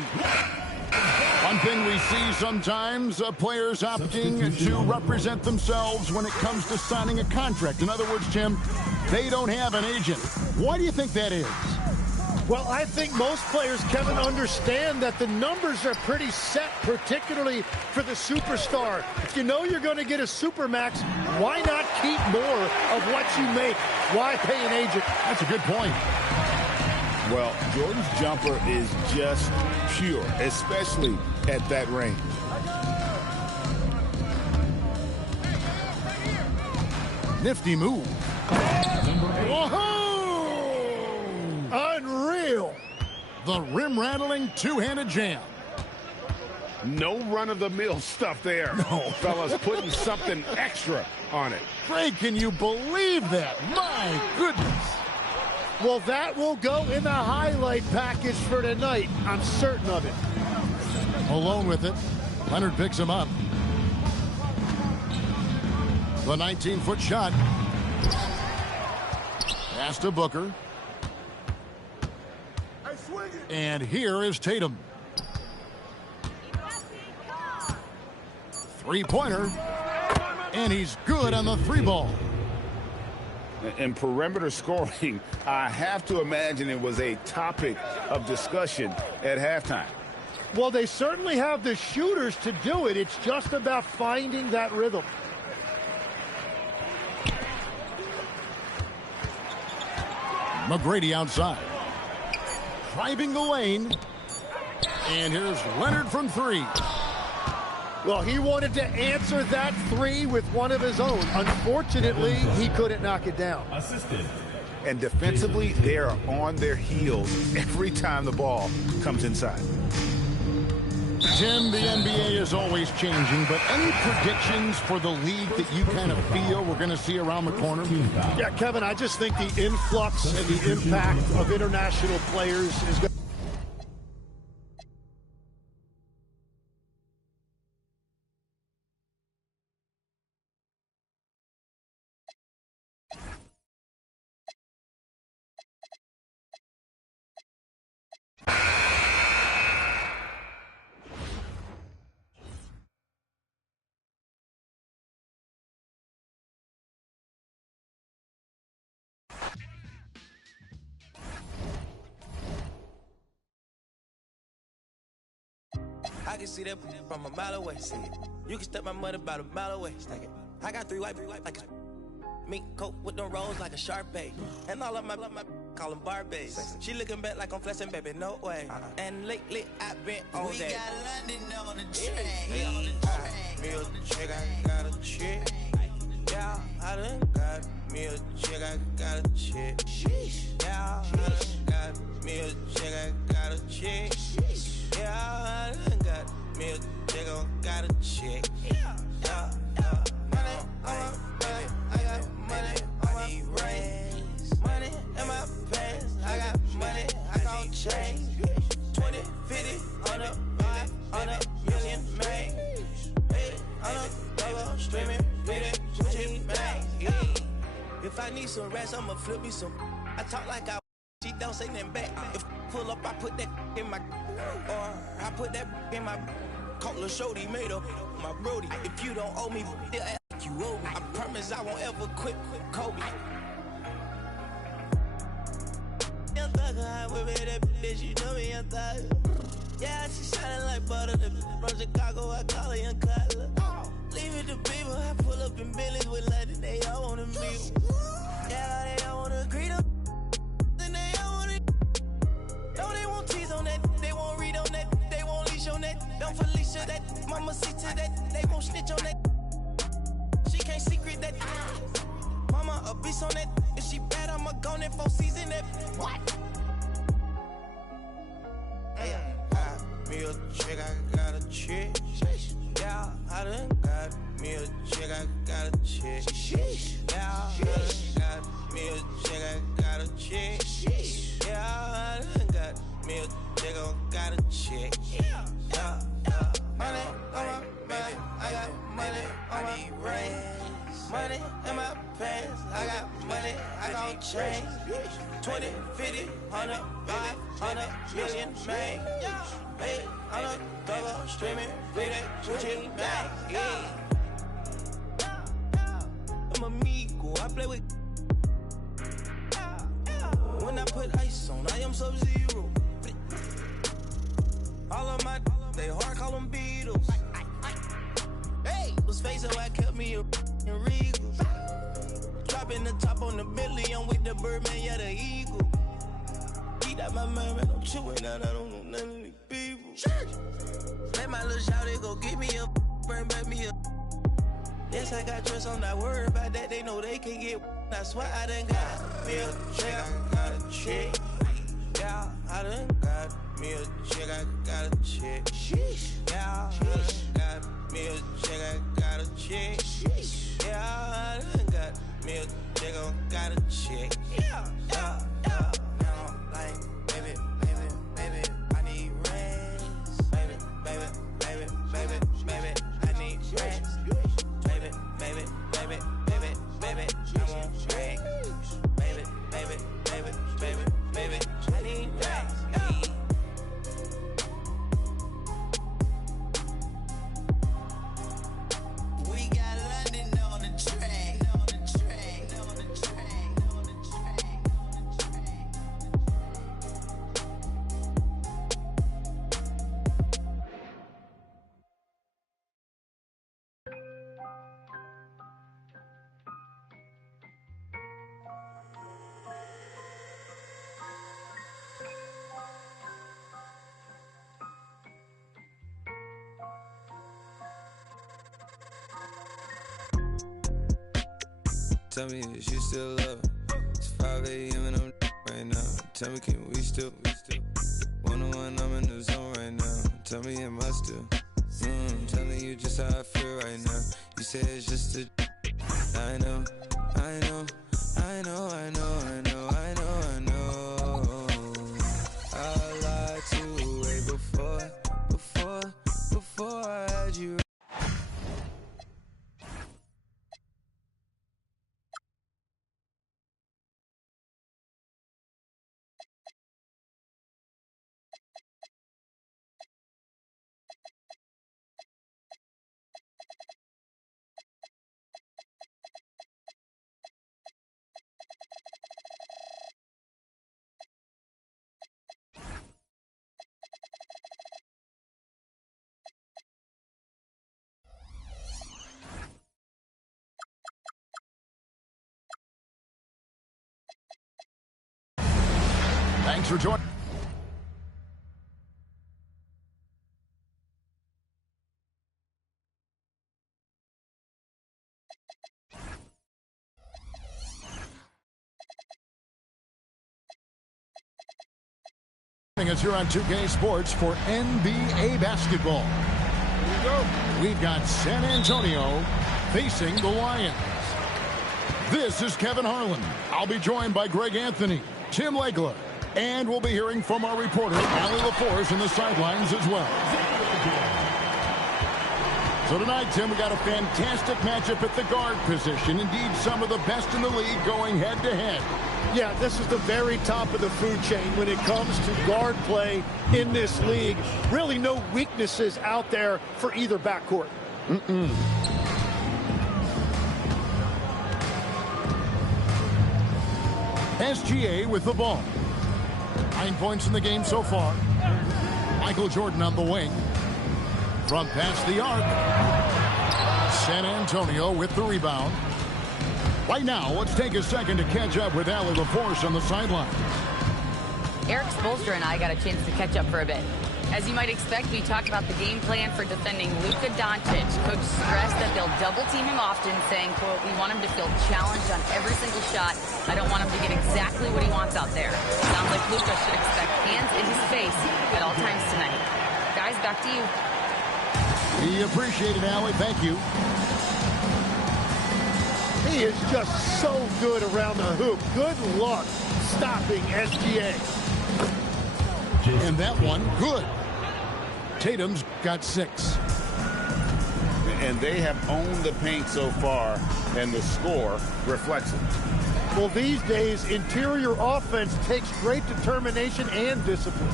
One thing we see sometimes, players opting to represent themselves when it comes to signing a contract. In other words, Tim, they don't have an agent. Why do you think that is? Well, I think most players, Kevin, understand that the numbers are pretty set, particularly for the superstar. If you know you're going to get a supermax, why not keep more of what you make? Why pay an agent? That's a good point. Well, Jordan's jumper is just pure, especially at that range. Nifty move. Whoa! Unreal. The rim-rattling two-handed jam. No run-of-the-mill stuff there. No. Fellas putting something extra on it. Greg, can you believe that? My goodness. Well, that will go in the highlight package for tonight. I'm certain of it. Alone with it. Leonard picks him up. The 19-foot shot. Pass to Booker. And here is Tatum. Three-pointer. And he's good on the three ball. In perimeter scoring, I have to imagine it was a topic of discussion at halftime. Well, they certainly have the shooters to do it. It's just about finding that rhythm. McGrady outside. Driving the lane. And here's Leonard from three. Well, he wanted to answer that three with one of his own. Unfortunately, he couldn't knock it down. Assisted. And defensively, they are on their heels every time the ball comes inside. Tim, the NBA is always changing, but any predictions for the league that you kind of feel we're going to see around the corner? Yeah, Kevin, I just think the influx and the impact of international players is going to... I can see that from a mile away. See it. You can step my mother about a mile away. Stack it. I got three white like a mink coat with them rolls like a Sharpay. And all of my call them Barbies. She looking back like I'm flexing, baby, no way. And lately I've been on that. We got London on the track. Me a chick, I got a chick. Yeah, I done got me a chick, I got a chick. Yeah, I done got me a chick, I got a chick. Yeah, I done got me a chick, I got a chick. Yeah. Money on my back, I got money on my brain. Money in my pants, I got money, I gon' change. 20, 50, 100, 500 million, man. 800 double streaming, reading, switching, bang. If I need some rats, I'ma flip me some. I talk like I. She don't say nothing back. If pull up, I put that in my. Or I put that in my. Call a shorty, made up my brody. If you don't owe me, they'll act like you owe me. I promise I won't ever quit Kobe. Young thugger, I whip it, that bitch, you know me, young thugger. Yeah, she shining like butter, the from Chicago, I call her Young Cutler. Leave it to people, I pull up in Billy's with London, they all wanna meet. Yeah, they all wanna greet them. Then they all wanna. No, they won't tease on that, they won't read on that, they won't leash on that. Don't Felicia that, mama see to that, they won't snitch on that. She can't secret that. Mama a beast on that, if she bad, I'ma go in 4 season that. What? Me a chick, I got a chick. Yeah, I done got me a chick, I got a chick. Yeah, I done got me a chick, I got a chick. Yeah, I done got me a chick, I got a chick. Yeah. Money on my back, I got money on my brain. Money in my pants, I got money, I gon' change. 20, 50, 100, 500 million, man. 800 double streaming, reading, switching, bang. I'm amigo, I play with. When I put ice on, I am Sub-Zero. All of my, they hard call them Beatles. Hey, was facing why I kept me a Regal. Dropping the top on the Bentley, I'm with the Birdman, yeah, the Eagle. Eat out my mind, man, I'm chewing out, I don't know none of these people. Let my little shawty go get me a burn back me a. Yes, I got trust, I'm not worried about that, they know they can get. That's why I done got me a chick, I got a chick. Yeah, I done got me a chick, I got a chick. Yeah, I done got me a chick, I got a chick. Yeah, I done got me a chick, I got a chick. Yeah. Now, like, baby, I need rest. Baby, I need rest. Baby, I want rest. Baby, I need rest. We got London on the track. Tell me if you still love it. It's 5 a.m. and I'm right now. Tell me, can we still? 101, I'm in the zone right now. Tell me, am I still? Telling you just how I feel right now. You say it's just a. I know. Thanks for joining. Us here on 2K Sports for NBA basketball. Here we go. We've got San Antonio facing the Lions. This is Kevin Harlan. I'll be joined by Greg Anthony, Tim Legler, and we'll be hearing from our reporter, Allie LaForce, in the sidelines as well. So tonight, Tim, we got a fantastic matchup at the guard position. Indeed, some of the best in the league going head-to-head. Yeah, this is the very top of the food chain when it comes to guard play in this league. Really no weaknesses out there for either backcourt. SGA with the ball. 9 points in the game so far. Michael Jordan on the wing. From past the arc. San Antonio with the rebound. Right now, let's take a second to catch up with Allie LaForce on the sidelines. Eric Spoelstra and I got a chance to catch up for a bit. As you might expect, we talked about the game plan for defending Luka Doncic. Coach stressed that they'll double team him often, saying, quote, we want him to feel challenged on every single shot. I don't want him to get exactly what he wants out there. Sounds like Luka should expect hands in his face at all times tonight. Guys, back to you. We appreciate it, Allie. Thank you. He is just so good around the hoop. Good luck stopping SGA. And that one, good. Tatum's got 6. And they have owned the paint so far, and the score reflects it. Well, these days, interior offense takes great determination and discipline.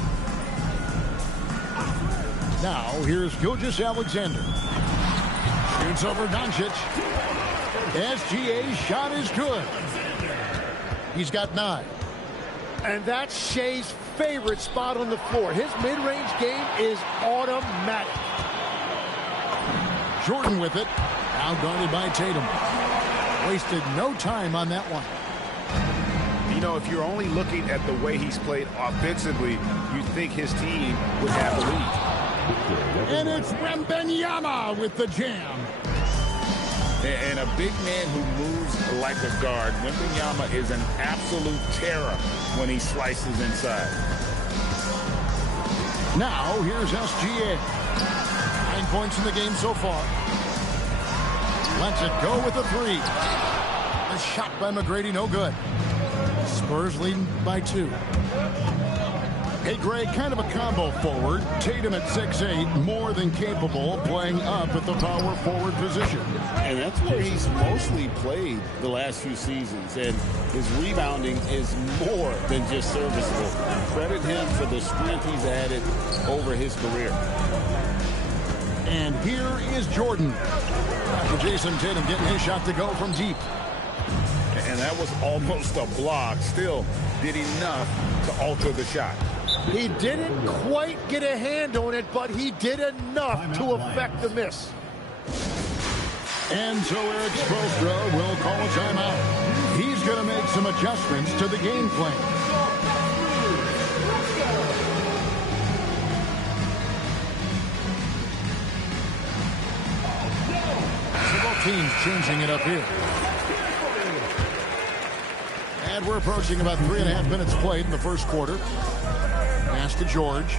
Now, here's Gilgeous-Alexander. Shoots over Doncic. SGA's shot is good. He's got 9. And that's Shea's favorite spot on the floor. His mid-range game is automatic. Jordan with it. Now guarded by Tatum. Wasted no time on that one. You know, if you're only looking at the way he's played offensively, you'd think his team would have the lead. And it's Wembanyama with the jam. And a big man who moves like a guard. Wembanyama is an absolute terror when he slices inside. Now, here's SGA. 9 points in the game so far. Lets it go with a 3. A shot by McGrady, no good. Spurs leading by 2. Hey, Greg, kind of a combo forward. Tatum at 6'8", more than capable of playing up at the power forward position. And that's where he's mostly played the last few seasons. And his rebounding is more than just serviceable. Credit him for the strength he's added over his career. And here is Jordan. After Jason Tatum getting his shot to go from deep. And that was almost a block. Still did enough to alter the shot. He didn't quite get a hand on it, but he did enough to affect the miss. And so Eric Spoelstra will call a timeout. He's going to make some adjustments to the game plan. So both teams changing it up here. And we're approaching about 3.5 minutes played in the first quarter. Pass to George.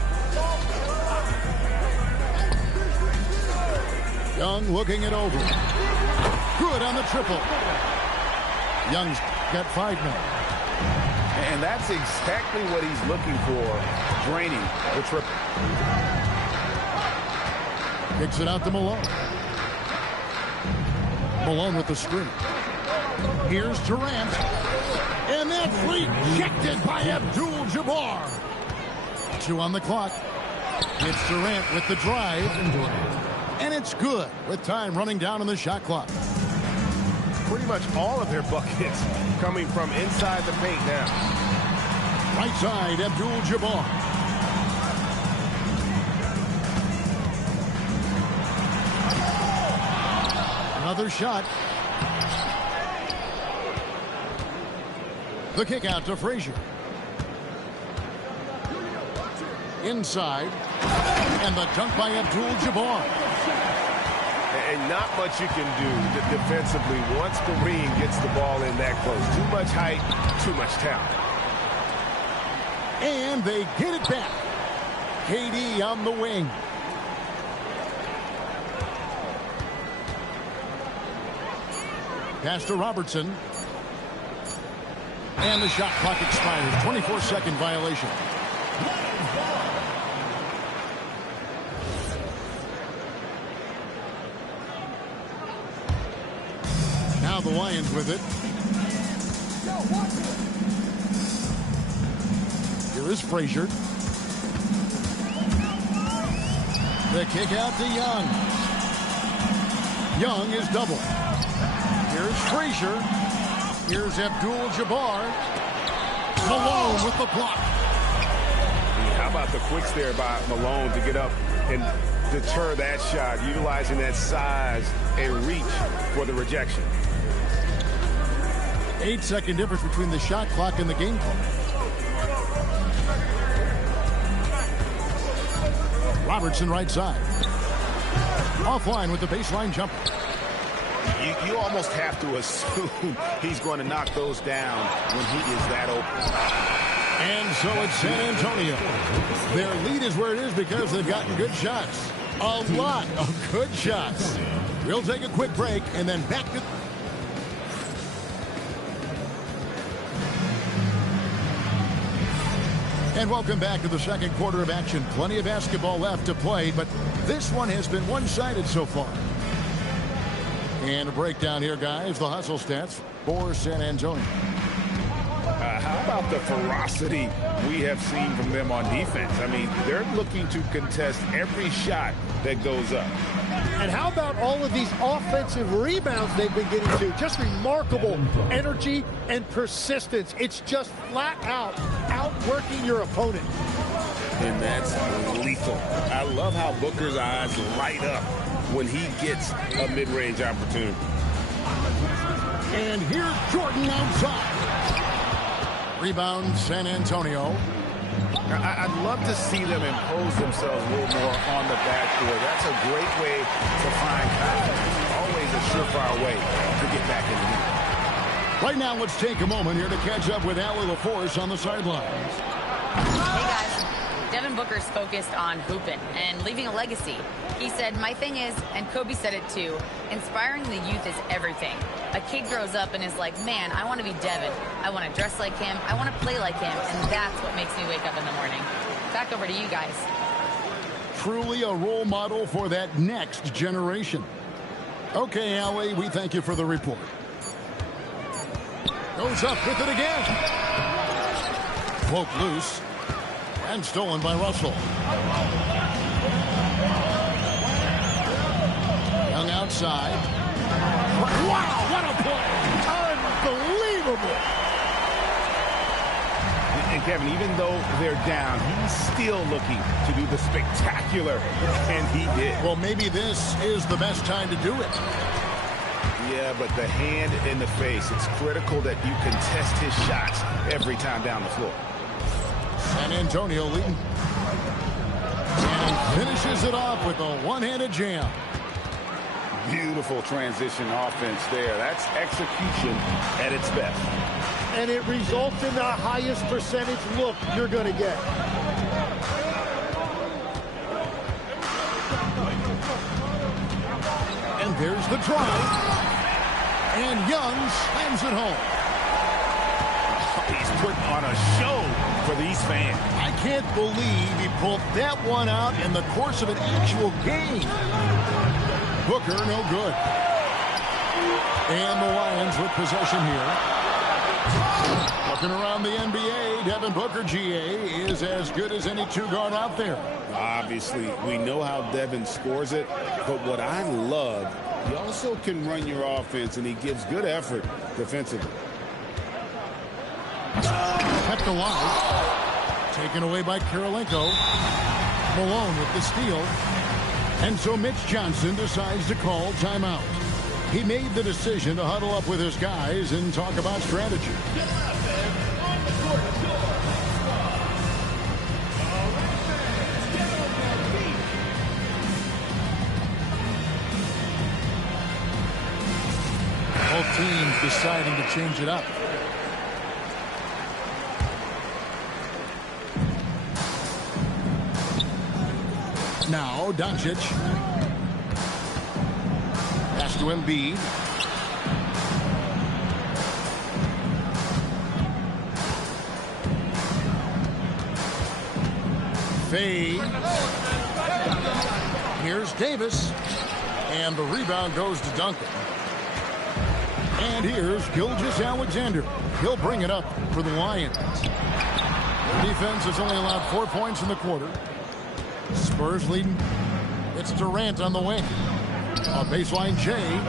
Young looking it over. Good on the triple. Young's got 5 now. And that's exactly what he's looking for, draining the triple. Kicks it out to Malone. Malone with the screen. Here's Durant. And that's rejected by Abdul-Jabbar. 2 on the clock. It's Durant with the drive. And it's good with time running down on the shot clock. Pretty much all of their buckets coming from inside the paint now. Right side, Abdul-Jabbar. Another shot. The kick out to Frazier. inside. And the dunk by Abdul-Jabbar. And not much you can do defensively once Kareem gets the ball in that close. Too much height, too much talent. And they get it back. KD on the wing. Pass to Robertson. And the shot clock expires. 24-second violation. Now the Lions with it. Here is Frazier. The kick out to Young. Young is double. Here's Frazier. Here's Abdul-Jabbar. Malone with the block. How about the quicks there by Malone to get up and deter that shot, utilizing that size and reach for the rejection. 8-second difference between the shot clock and the game clock. Robertson right side. Offline with the baseline jumper. You almost have to assume he's going to knock those down when he is that open. And so it's San Antonio. Their lead is where it is because they've gotten good shots. A lot of good shots. We'll take a quick break and then back to... And welcome back to the second quarter of action. Plenty of basketball left to play, but this one has been one-sided so far. And a breakdown here, guys. The hustle stats for San Antonio. How about the ferocity we have seen from them on defense? I mean, they're looking to contest every shot that goes up. And how about all of these offensive rebounds they've been getting to? Just remarkable energy and persistence. It's just flat out outworking your opponent. And that's lethal. I love how Booker's eyes light up when he gets a mid-range opportunity. And here's Jordan outside. Rebound, San Antonio. I'd love to see them impose themselves a little more on the backboard. That's a great way to find confidence. Always a surefire way to get back in the game. Right now, let's take a moment here to catch up with Allie LaForce on the sidelines. Hey, guys. Devin Booker's focused on hooping and leaving a legacy. He said, my thing is, and Kobe said it too, inspiring the youth is everything. A kid grows up and is like, man, I want to be Devin. I want to dress like him. I want to play like him. And that's what makes me wake up in the morning. Back over to you guys. Truly a role model for that next generation. Okay, Allie, we thank you for the report. Goes up with it again. Woke loose. And stolen by Russell. Young outside. Wow, what a play! Unbelievable! And Kevin, even though they're down, he's still looking to do the spectacular, and he did. Well, maybe this is the best time to do it. Yeah, but the hand in the face, it's critical that you contest his shots every time down the floor. San Antonio leading. And finishes it off with a one-handed jam. Beautiful transition offense there. That's execution at its best. And it results in the highest percentage look you're going to get. And there's the drive. And Young slams it home. He's putting on a show for these fans. I can't believe he pulled that one out in the course of an actual game. Booker, no good. And the Lions with possession here. Looking around the NBA, Devin Booker, GA, is as good as any two-guard out there. Obviously, we know how Devin scores it, but what I love, he also can run your offense, and he gives good effort defensively. Kept alive. Taken away by Kirilenko. Malone with the steal. And so Mitch Johnson decides to call timeout. He made the decision to huddle up with his guys and talk about strategy. teams deciding to change it up. Now, Doncic. Pass to Embiid. Fade. Here's Davis. And the rebound goes to Duncan. And here's Gilgeous-Alexander. He'll bring it up for the Lions. Defense has only allowed 4 points in the quarter. Spurs leading. It's Durant on the wing. On baseline, Jay.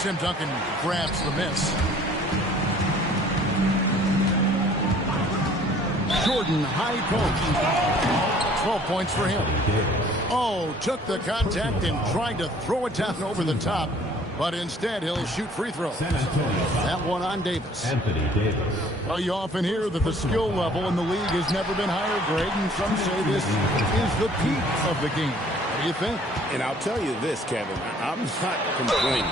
Tim Duncan grabs the miss. Jordan, high post. 12 points for him. Oh, took the contact and tried to throw it down over the top. But instead, he'll shoot free throws. That one on Davis. Anthony Davis. Well, you often hear that the skill level in the league has never been higher, Greg, and some say this is the peak of the game. What do you think? And I'll tell you this, Kevin, I'm not complaining.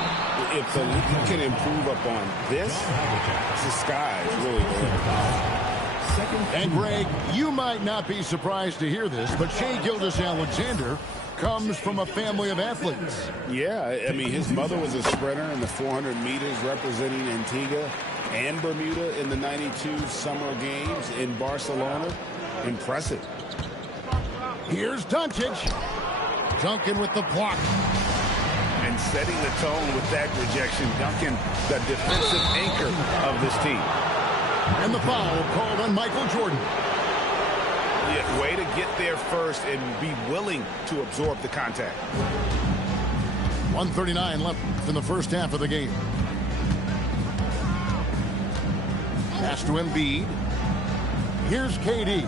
If the league can improve upon this, the sky is really the limit. And, Greg, you might not be surprised to hear this, but Shai Gilgeous-Alexander comes from a family of athletes. Yeah, I mean, his mother was a sprinter in the 400 meters representing Antigua and Bermuda in the 92 Summer Games in Barcelona. Impressive. Here's Doncic. Duncan with the block. And setting the tone with that rejection, Duncan, the defensive anchor of this team. And the foul called on Michael Jordan. Yeah, way to get there first and be willing to absorb the contact. 1:39 left in the first half of the game. Pass to Embiid. Here's KD.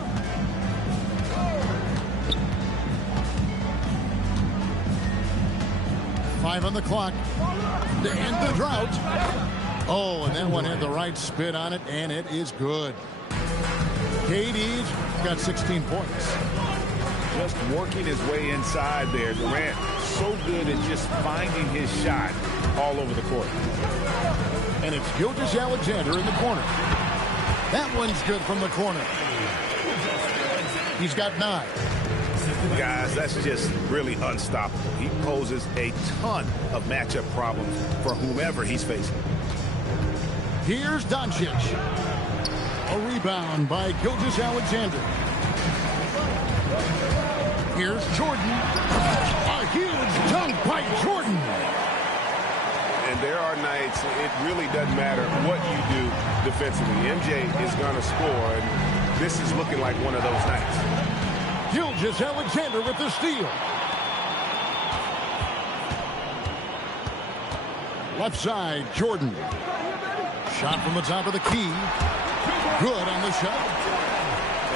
Five on the clock to end the drought. Oh, and that one had the right spin on it, and it is good. KD's got 16 points. Just working his way inside there. Durant so good at just finding his shot all over the court. And it's Gilgeous-Alexander in the corner. That one's good from the corner. He's got 9. Guys, that's just really unstoppable. He poses a ton of matchup problems for whomever he's facing. Here's Doncic. A rebound by Gilgeous-Alexander. Here's Jordan. A huge dunk by Jordan. And there are nights it really doesn't matter what you do defensively. MJ is going to score, and this is looking like one of those nights. Gilgeous-Alexander with the steal. Left side, Jordan. Shot from the top of the key. Good on the shot.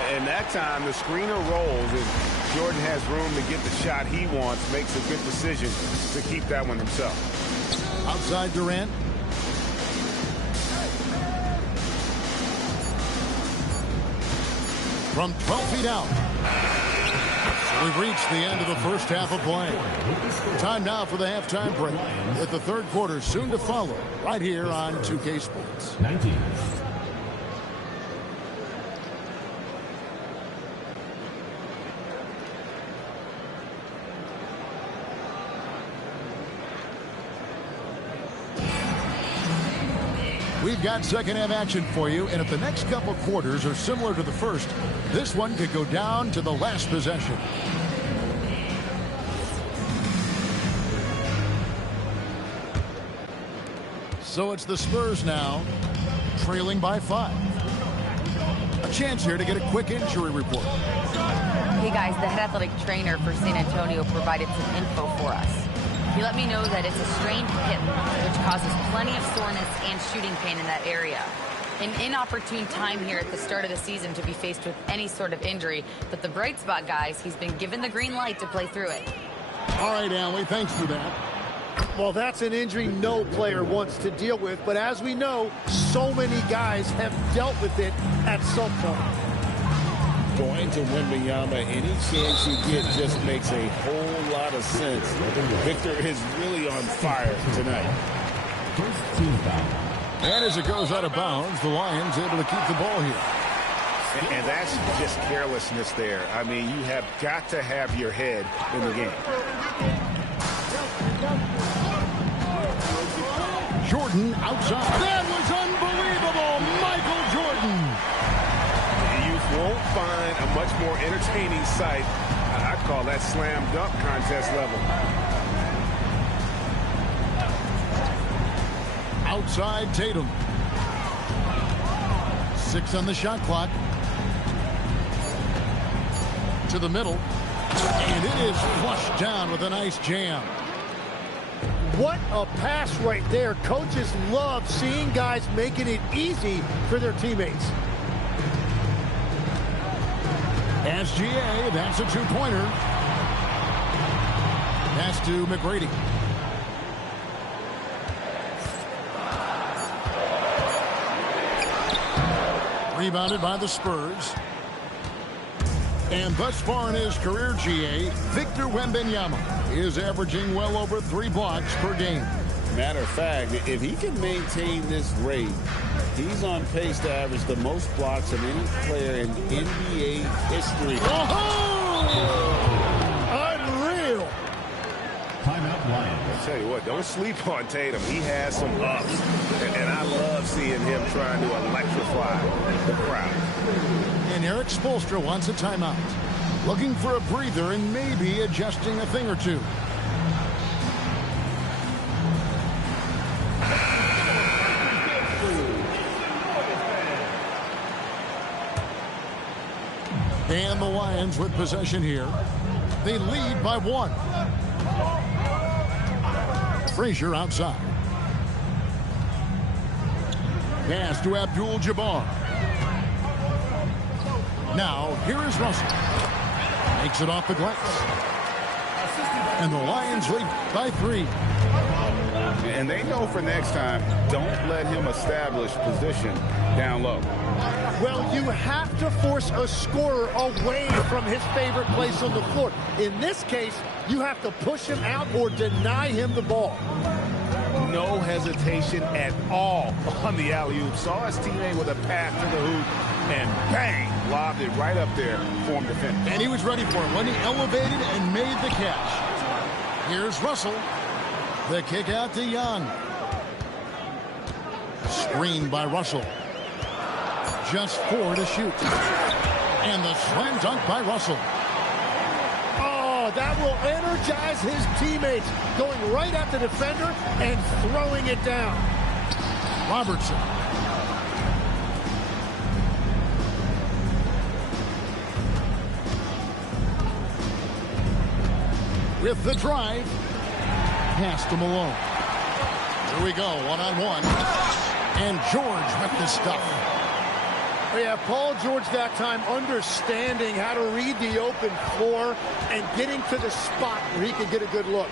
And that time, the screener rolls, and Jordan has room to get the shot he wants, makes a good decision to keep that one himself. Outside Durant. From 12 feet out. We've reached the end of the first half of play. Time now for the halftime break, with the third quarter soon to follow, right here on 2K Sports. 19. We've got second half action for you, and if the next couple quarters are similar to the first, this one could go down to the last possession. So it's the Spurs now, trailing by 5. A chance here to get a quick injury report. Hey guys, the head athletic trainer for San Antonio provided some info for us. He let me know that it's a strained hip, which causes plenty of soreness and shooting pain in that area. An inopportune time here at the start of the season to be faced with any sort of injury, but the bright spot, guys, he's been given the green light to play through it. All right, Allie, thanks for that. Well, that's an injury no player wants to deal with, but as we know, so many guys have dealt with it at some point. Going to Wembanyama, any chance you get just makes a whole lot of sense. Victor is really on fire tonight. First team foul. And as it goes out of bounds, the Lions able to keep the ball here. And that's just carelessness there. I mean, you have got to have your head in the game. Jordan outside. That was unbelievable. Michael Jordan. You won't find a much more entertaining sight. I'd call that slam dunk contest level. Outside Tatum. 6 on the shot clock. To the middle. And it is flushed down with a nice jam. What a pass right there. Coaches love seeing guys making it easy for their teammates. SGA, that's a two-pointer. Pass to McGrady. Rebounded by the Spurs. And thus far in his career, GA, Victor Wembanyama is averaging well over 3 blocks per game. Matter of fact, if he can maintain this rate, he's on pace to average the most blocks of any player in NBA history. Unreal. Timeout Lions. I tell you what, don't sleep on Tatum. He has some ups, and I love seeing him trying to electrify the crowd. And Eric Spoelstra wants a timeout. Looking for a breather and maybe adjusting a thing or two. And the Lions with possession here. They lead by 1. Frazier outside. Pass to Abdul-Jabbar. Now, here is Russell. Makes it off the glass. And the Lions lead by 3. And they know for next time, don't let him establish position down low. Well, you have to force a scorer away from his favorite place on the floor. In this case, you have to push him out or deny him the ball. No hesitation at all on the alley-oop. Saw his teammate with a pass to the hoop, and bang, lobbed it right up there for him to finish. And he was ready for it when he elevated and made the catch. Here's Russell. The kick out to Young. Screened by Russell. Just 4 to shoot. And the slam dunk by Russell. Oh, that will energize his teammates. Going right at the defender and throwing it down. Robertson. With the drive. Pass to Malone. Here we go, one-on-one. And George with the stuff. Oh, yeah, Paul George that time understanding how to read the open floor and getting to the spot where he can get a good look.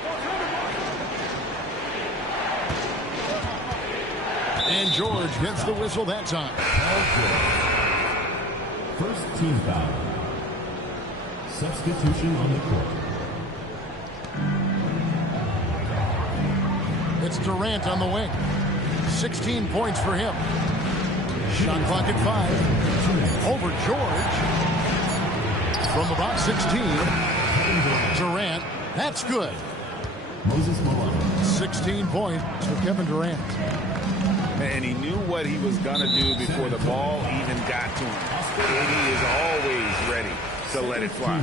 And George gets the whistle that time. First team foul. Substitution on the court. It's Durant on the wing. 16 points for him. Shot clock at 5. Over George. From about 16. Durant. That's good. Moses Malone. 16 points for Kevin Durant. And he knew what he was going to do before the ball even got to him. And he is always ready to let it fly.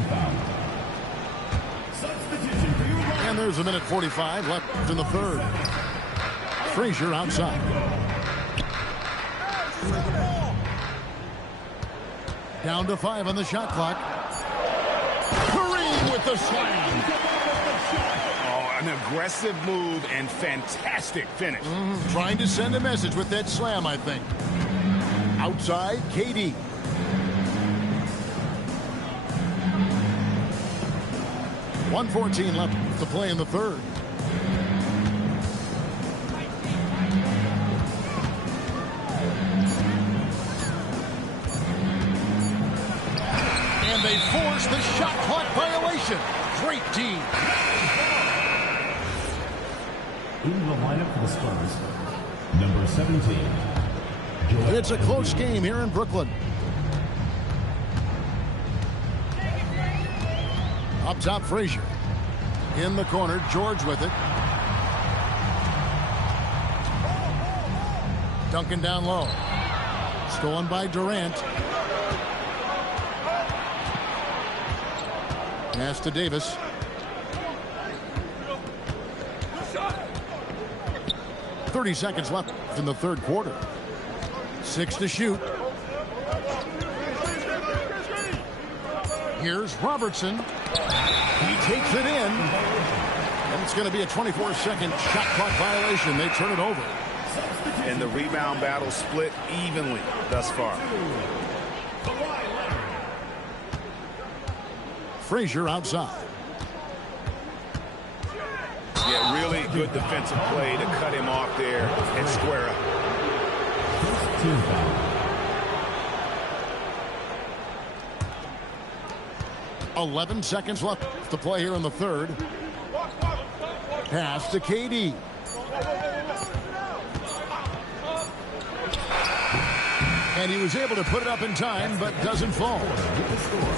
And there's a minute 45 left in the third. Frazier outside. Down to 5 on the shot clock. Kareem with the slam. Oh, an aggressive move and fantastic finish. Trying to send a message with that slam, I think. Outside, KD. .114 left to play in the third. And they force the shot clock violation. Great team. In the lineup for the Spurs, number 17. It's a close game here in Brooklyn. Up top, Frazier. In the corner, George with it. Duncan down low. Stolen by Durant. Pass to Davis. .30 seconds left in the third quarter. 6 to shoot. Here's Robertson. He takes it in. And it's going to be a 24-second shot clock violation. They turn it over. And the rebound battle split evenly thus far. Frazier outside. Yeah, really good defensive play to cut him off there and square up. 11 seconds left to play here in the third. Pass to KD. And he was able to put it up in time, but doesn't fall.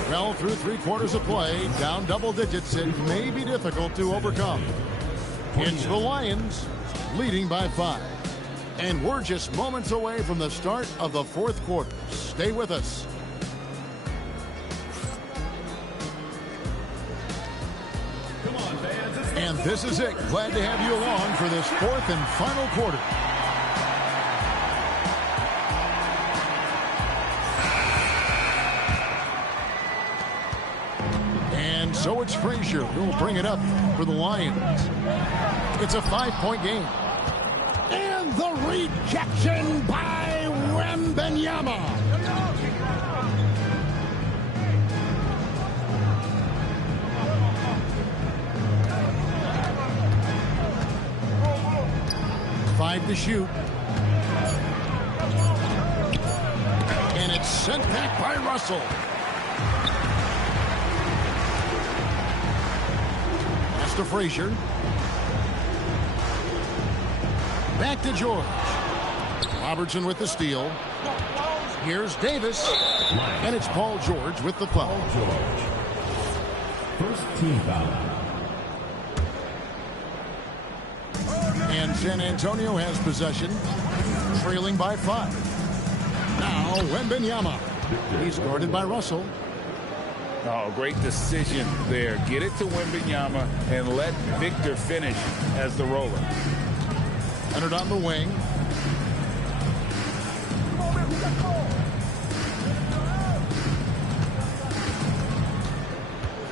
Well, through 3 quarters of play, down double digits, it may be difficult to overcome. It's the Lions leading by 5. And we're just moments away from the start of the fourth quarter. Stay with us. And this is it. Glad to have you along for this fourth and final quarter. And so it's Frazier who'll bring it up for the Lions. It's a 5-point game. And the rejection by Wembanyama. To shoot. And it's sent back by Russell. Pass to Frazier. Back to George. Robertson with the steal. Here's Davis. And it's Paul George with the foul. First team foul. And San Antonio has possession, trailing by 5. Now Wembanyama. He's guarded by Russell. Oh, great decision there. Get it to Wembanyama and let Victor finish as the roller. Leonard on the wing.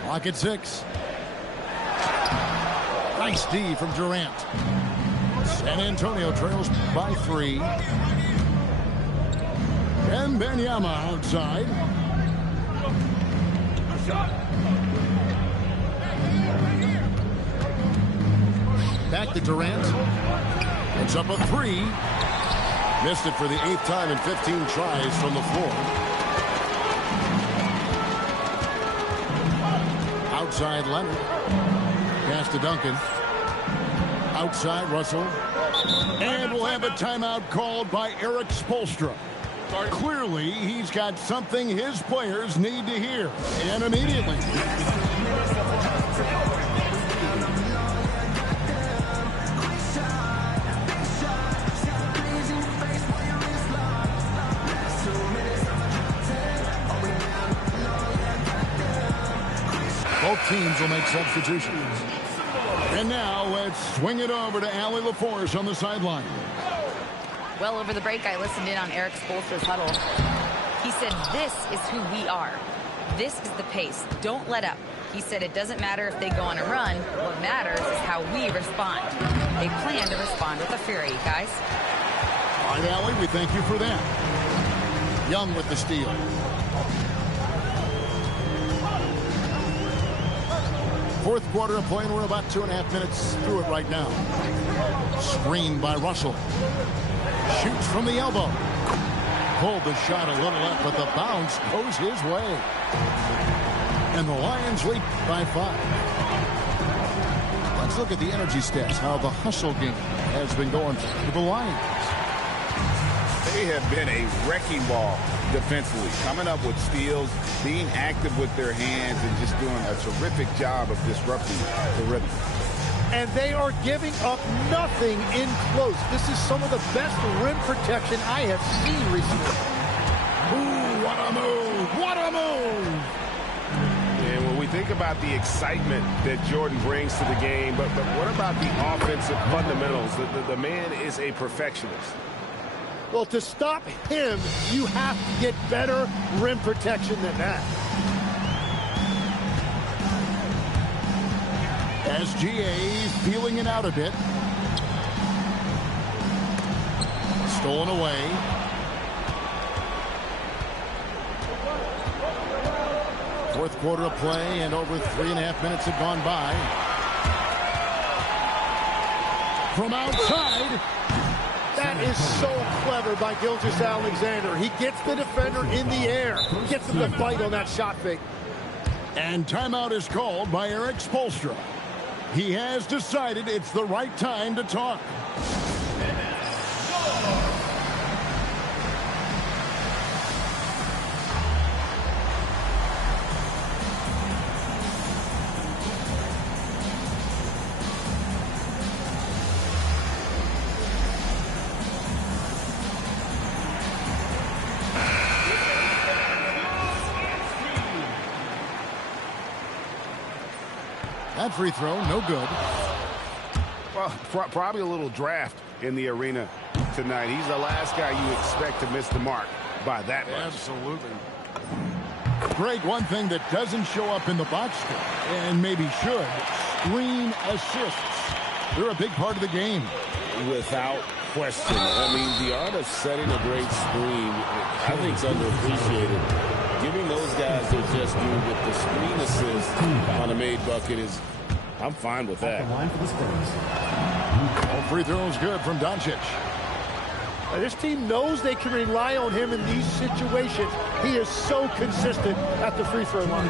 Clock at 6. Nice D from Durant. San Antonio trails by 3. Wembanyama outside. Back to Durant. It's up a 3. Missed it for the 8th time in 15 tries from the floor. Outside Leonard. Pass to Duncan. Outside Russell. And we'll have a timeout called by Erik Spoelstra. Clearly, he's got something his players need to hear. And immediately. Both teams will make substitutions. And now let's swing it over to Allie LaForce on the sideline. Well, over the break, I listened in on Erik Spoelstra's huddle. He said, this is who we are. This is the pace. Don't let up. He said it doesn't matter if they go on a run. What matters is how we respond. They plan to respond with a fury, guys. All right, Allie, we thank you for that. Young with the steal. Fourth quarter of play, and we're about 2.5 minutes through it right now. Screened by Russell. Shoots from the elbow. Pulled the shot a little left, but the bounce goes his way. And the Lions lead by 5. Let's look at the energy stats, how the hustle game has been going for the Lions. They have been a wrecking ball defensively, coming up with steals, being active with their hands, and just doing a terrific job of disrupting the rhythm. And they are giving up nothing in close. This is some of the best rim protection I have seen recently. Ooh, what a move! What a move! And when we think about the excitement that Jordan brings to the game, but what about the offensive fundamentals? The man is a perfectionist. Well, to stop him, you have to get better rim protection than that. SGA feeling it out a bit. Stolen away. Fourth quarter of play, and over 3.5 minutes have gone by. From outside. That is so clever by Gilgeous-Alexander. He gets the defender in the air, gets him to bite on that shot fake. And timeout is called by Erik Spoelstra. He has decided it's the right time to talk. That free throw, no good. Well, probably a little draft in the arena tonight. He's the last guy you expect to miss the mark by that much. Absolutely. Greg, one thing that doesn't show up in the box score, and maybe should, screen assists. They're a big part of the game. Without question. I mean, the art of setting a great screen, I think, is underappreciated. Giving those guys their just due with the screen assist on a made bucket is, I'm fine with that. All free throws good from Doncic. This team knows they can rely on him in these situations. He is so consistent at the free throw line.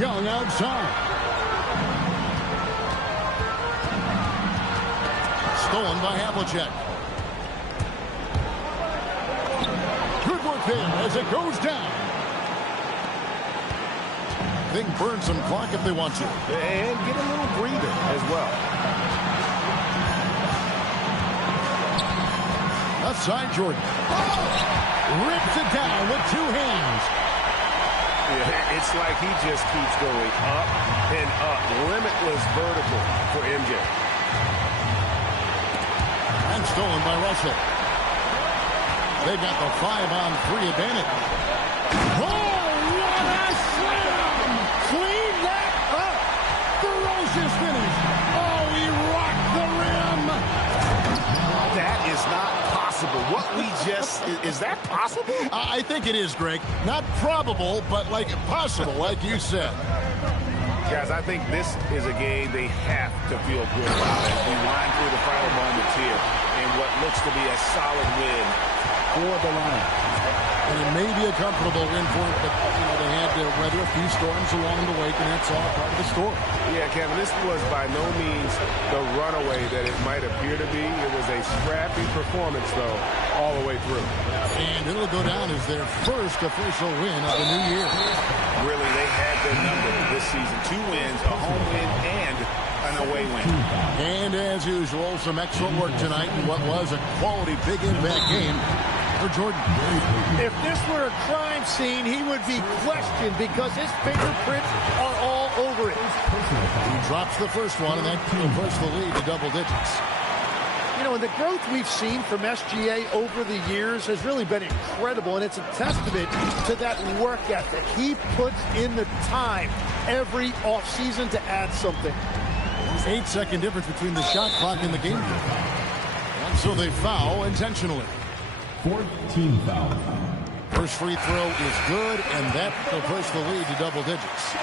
Young outside. Stolen by Havlicek. Good work there as it goes down. They can burn some clock if they want to. And get a little breather as well. Outside Jordan. Rips it down with two hands. Yeah, it's like he just keeps going up and up. Limitless vertical for MJ. And stolen by Russell. They got the 5-on-3 advantage. Oh, what a slam! Clean that up! Ferocious finish. Oh, he rocked the rim. That is not possible. What we just, is that possible? I think it is, Greg. Not probable, but like possible, like you said. Guys, I think this is a game they have to feel good about as we wind through the final moments here in what looks to be a solid win for the Lions. And it may be a comfortable win for them, but they had to weather a few storms along the way, and that's all part of the story. Yeah, Kevin, this was by no means the runaway that it might appear to be. It was a scrappy performance, though, all the way through. And it'll go down as their first official win of the new year. Really, they had their number this season. 2 wins, a home win, and an away win. And as usual, some excellent work tonight in what was a quality big impact game for Jordan. If this were a crime scene, he would be questioned because his fingerprints are all over it. He drops the first one, and that will push the lead to double digits. You know, and the growth we've seen from SGA over the years has really been incredible, and it's a testament to that work ethic. He puts in the time every offseason to add something. 8-second difference between the shot clock and the game clock. And so they foul intentionally. 4th team foul. First free throw is good, and that will push the lead to double digits.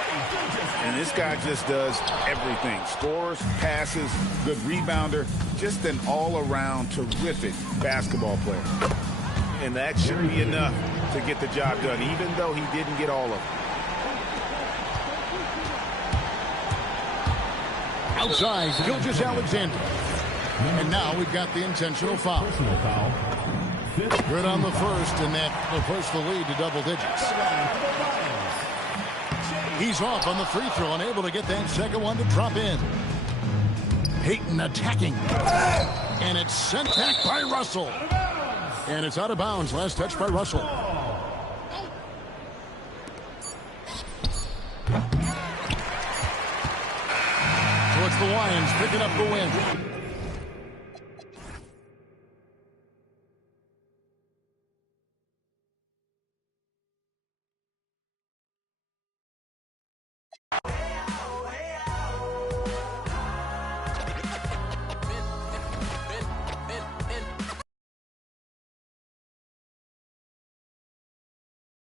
And this guy just does everything. Scores, passes, good rebounder, just an all-around terrific basketball player. And that should be enough to get the job done, even though he didn't get all of it. Outside, Gilgeous Alexander. And now we've got the intentional foul. Good on the first, and that will push the lead to double digits. He's off on the free throw, unable to get that second one to drop in. Payton attacking. And it's sent back by Russell. And it's out of bounds. Last touch by Russell. So it's the Lions picking up the win.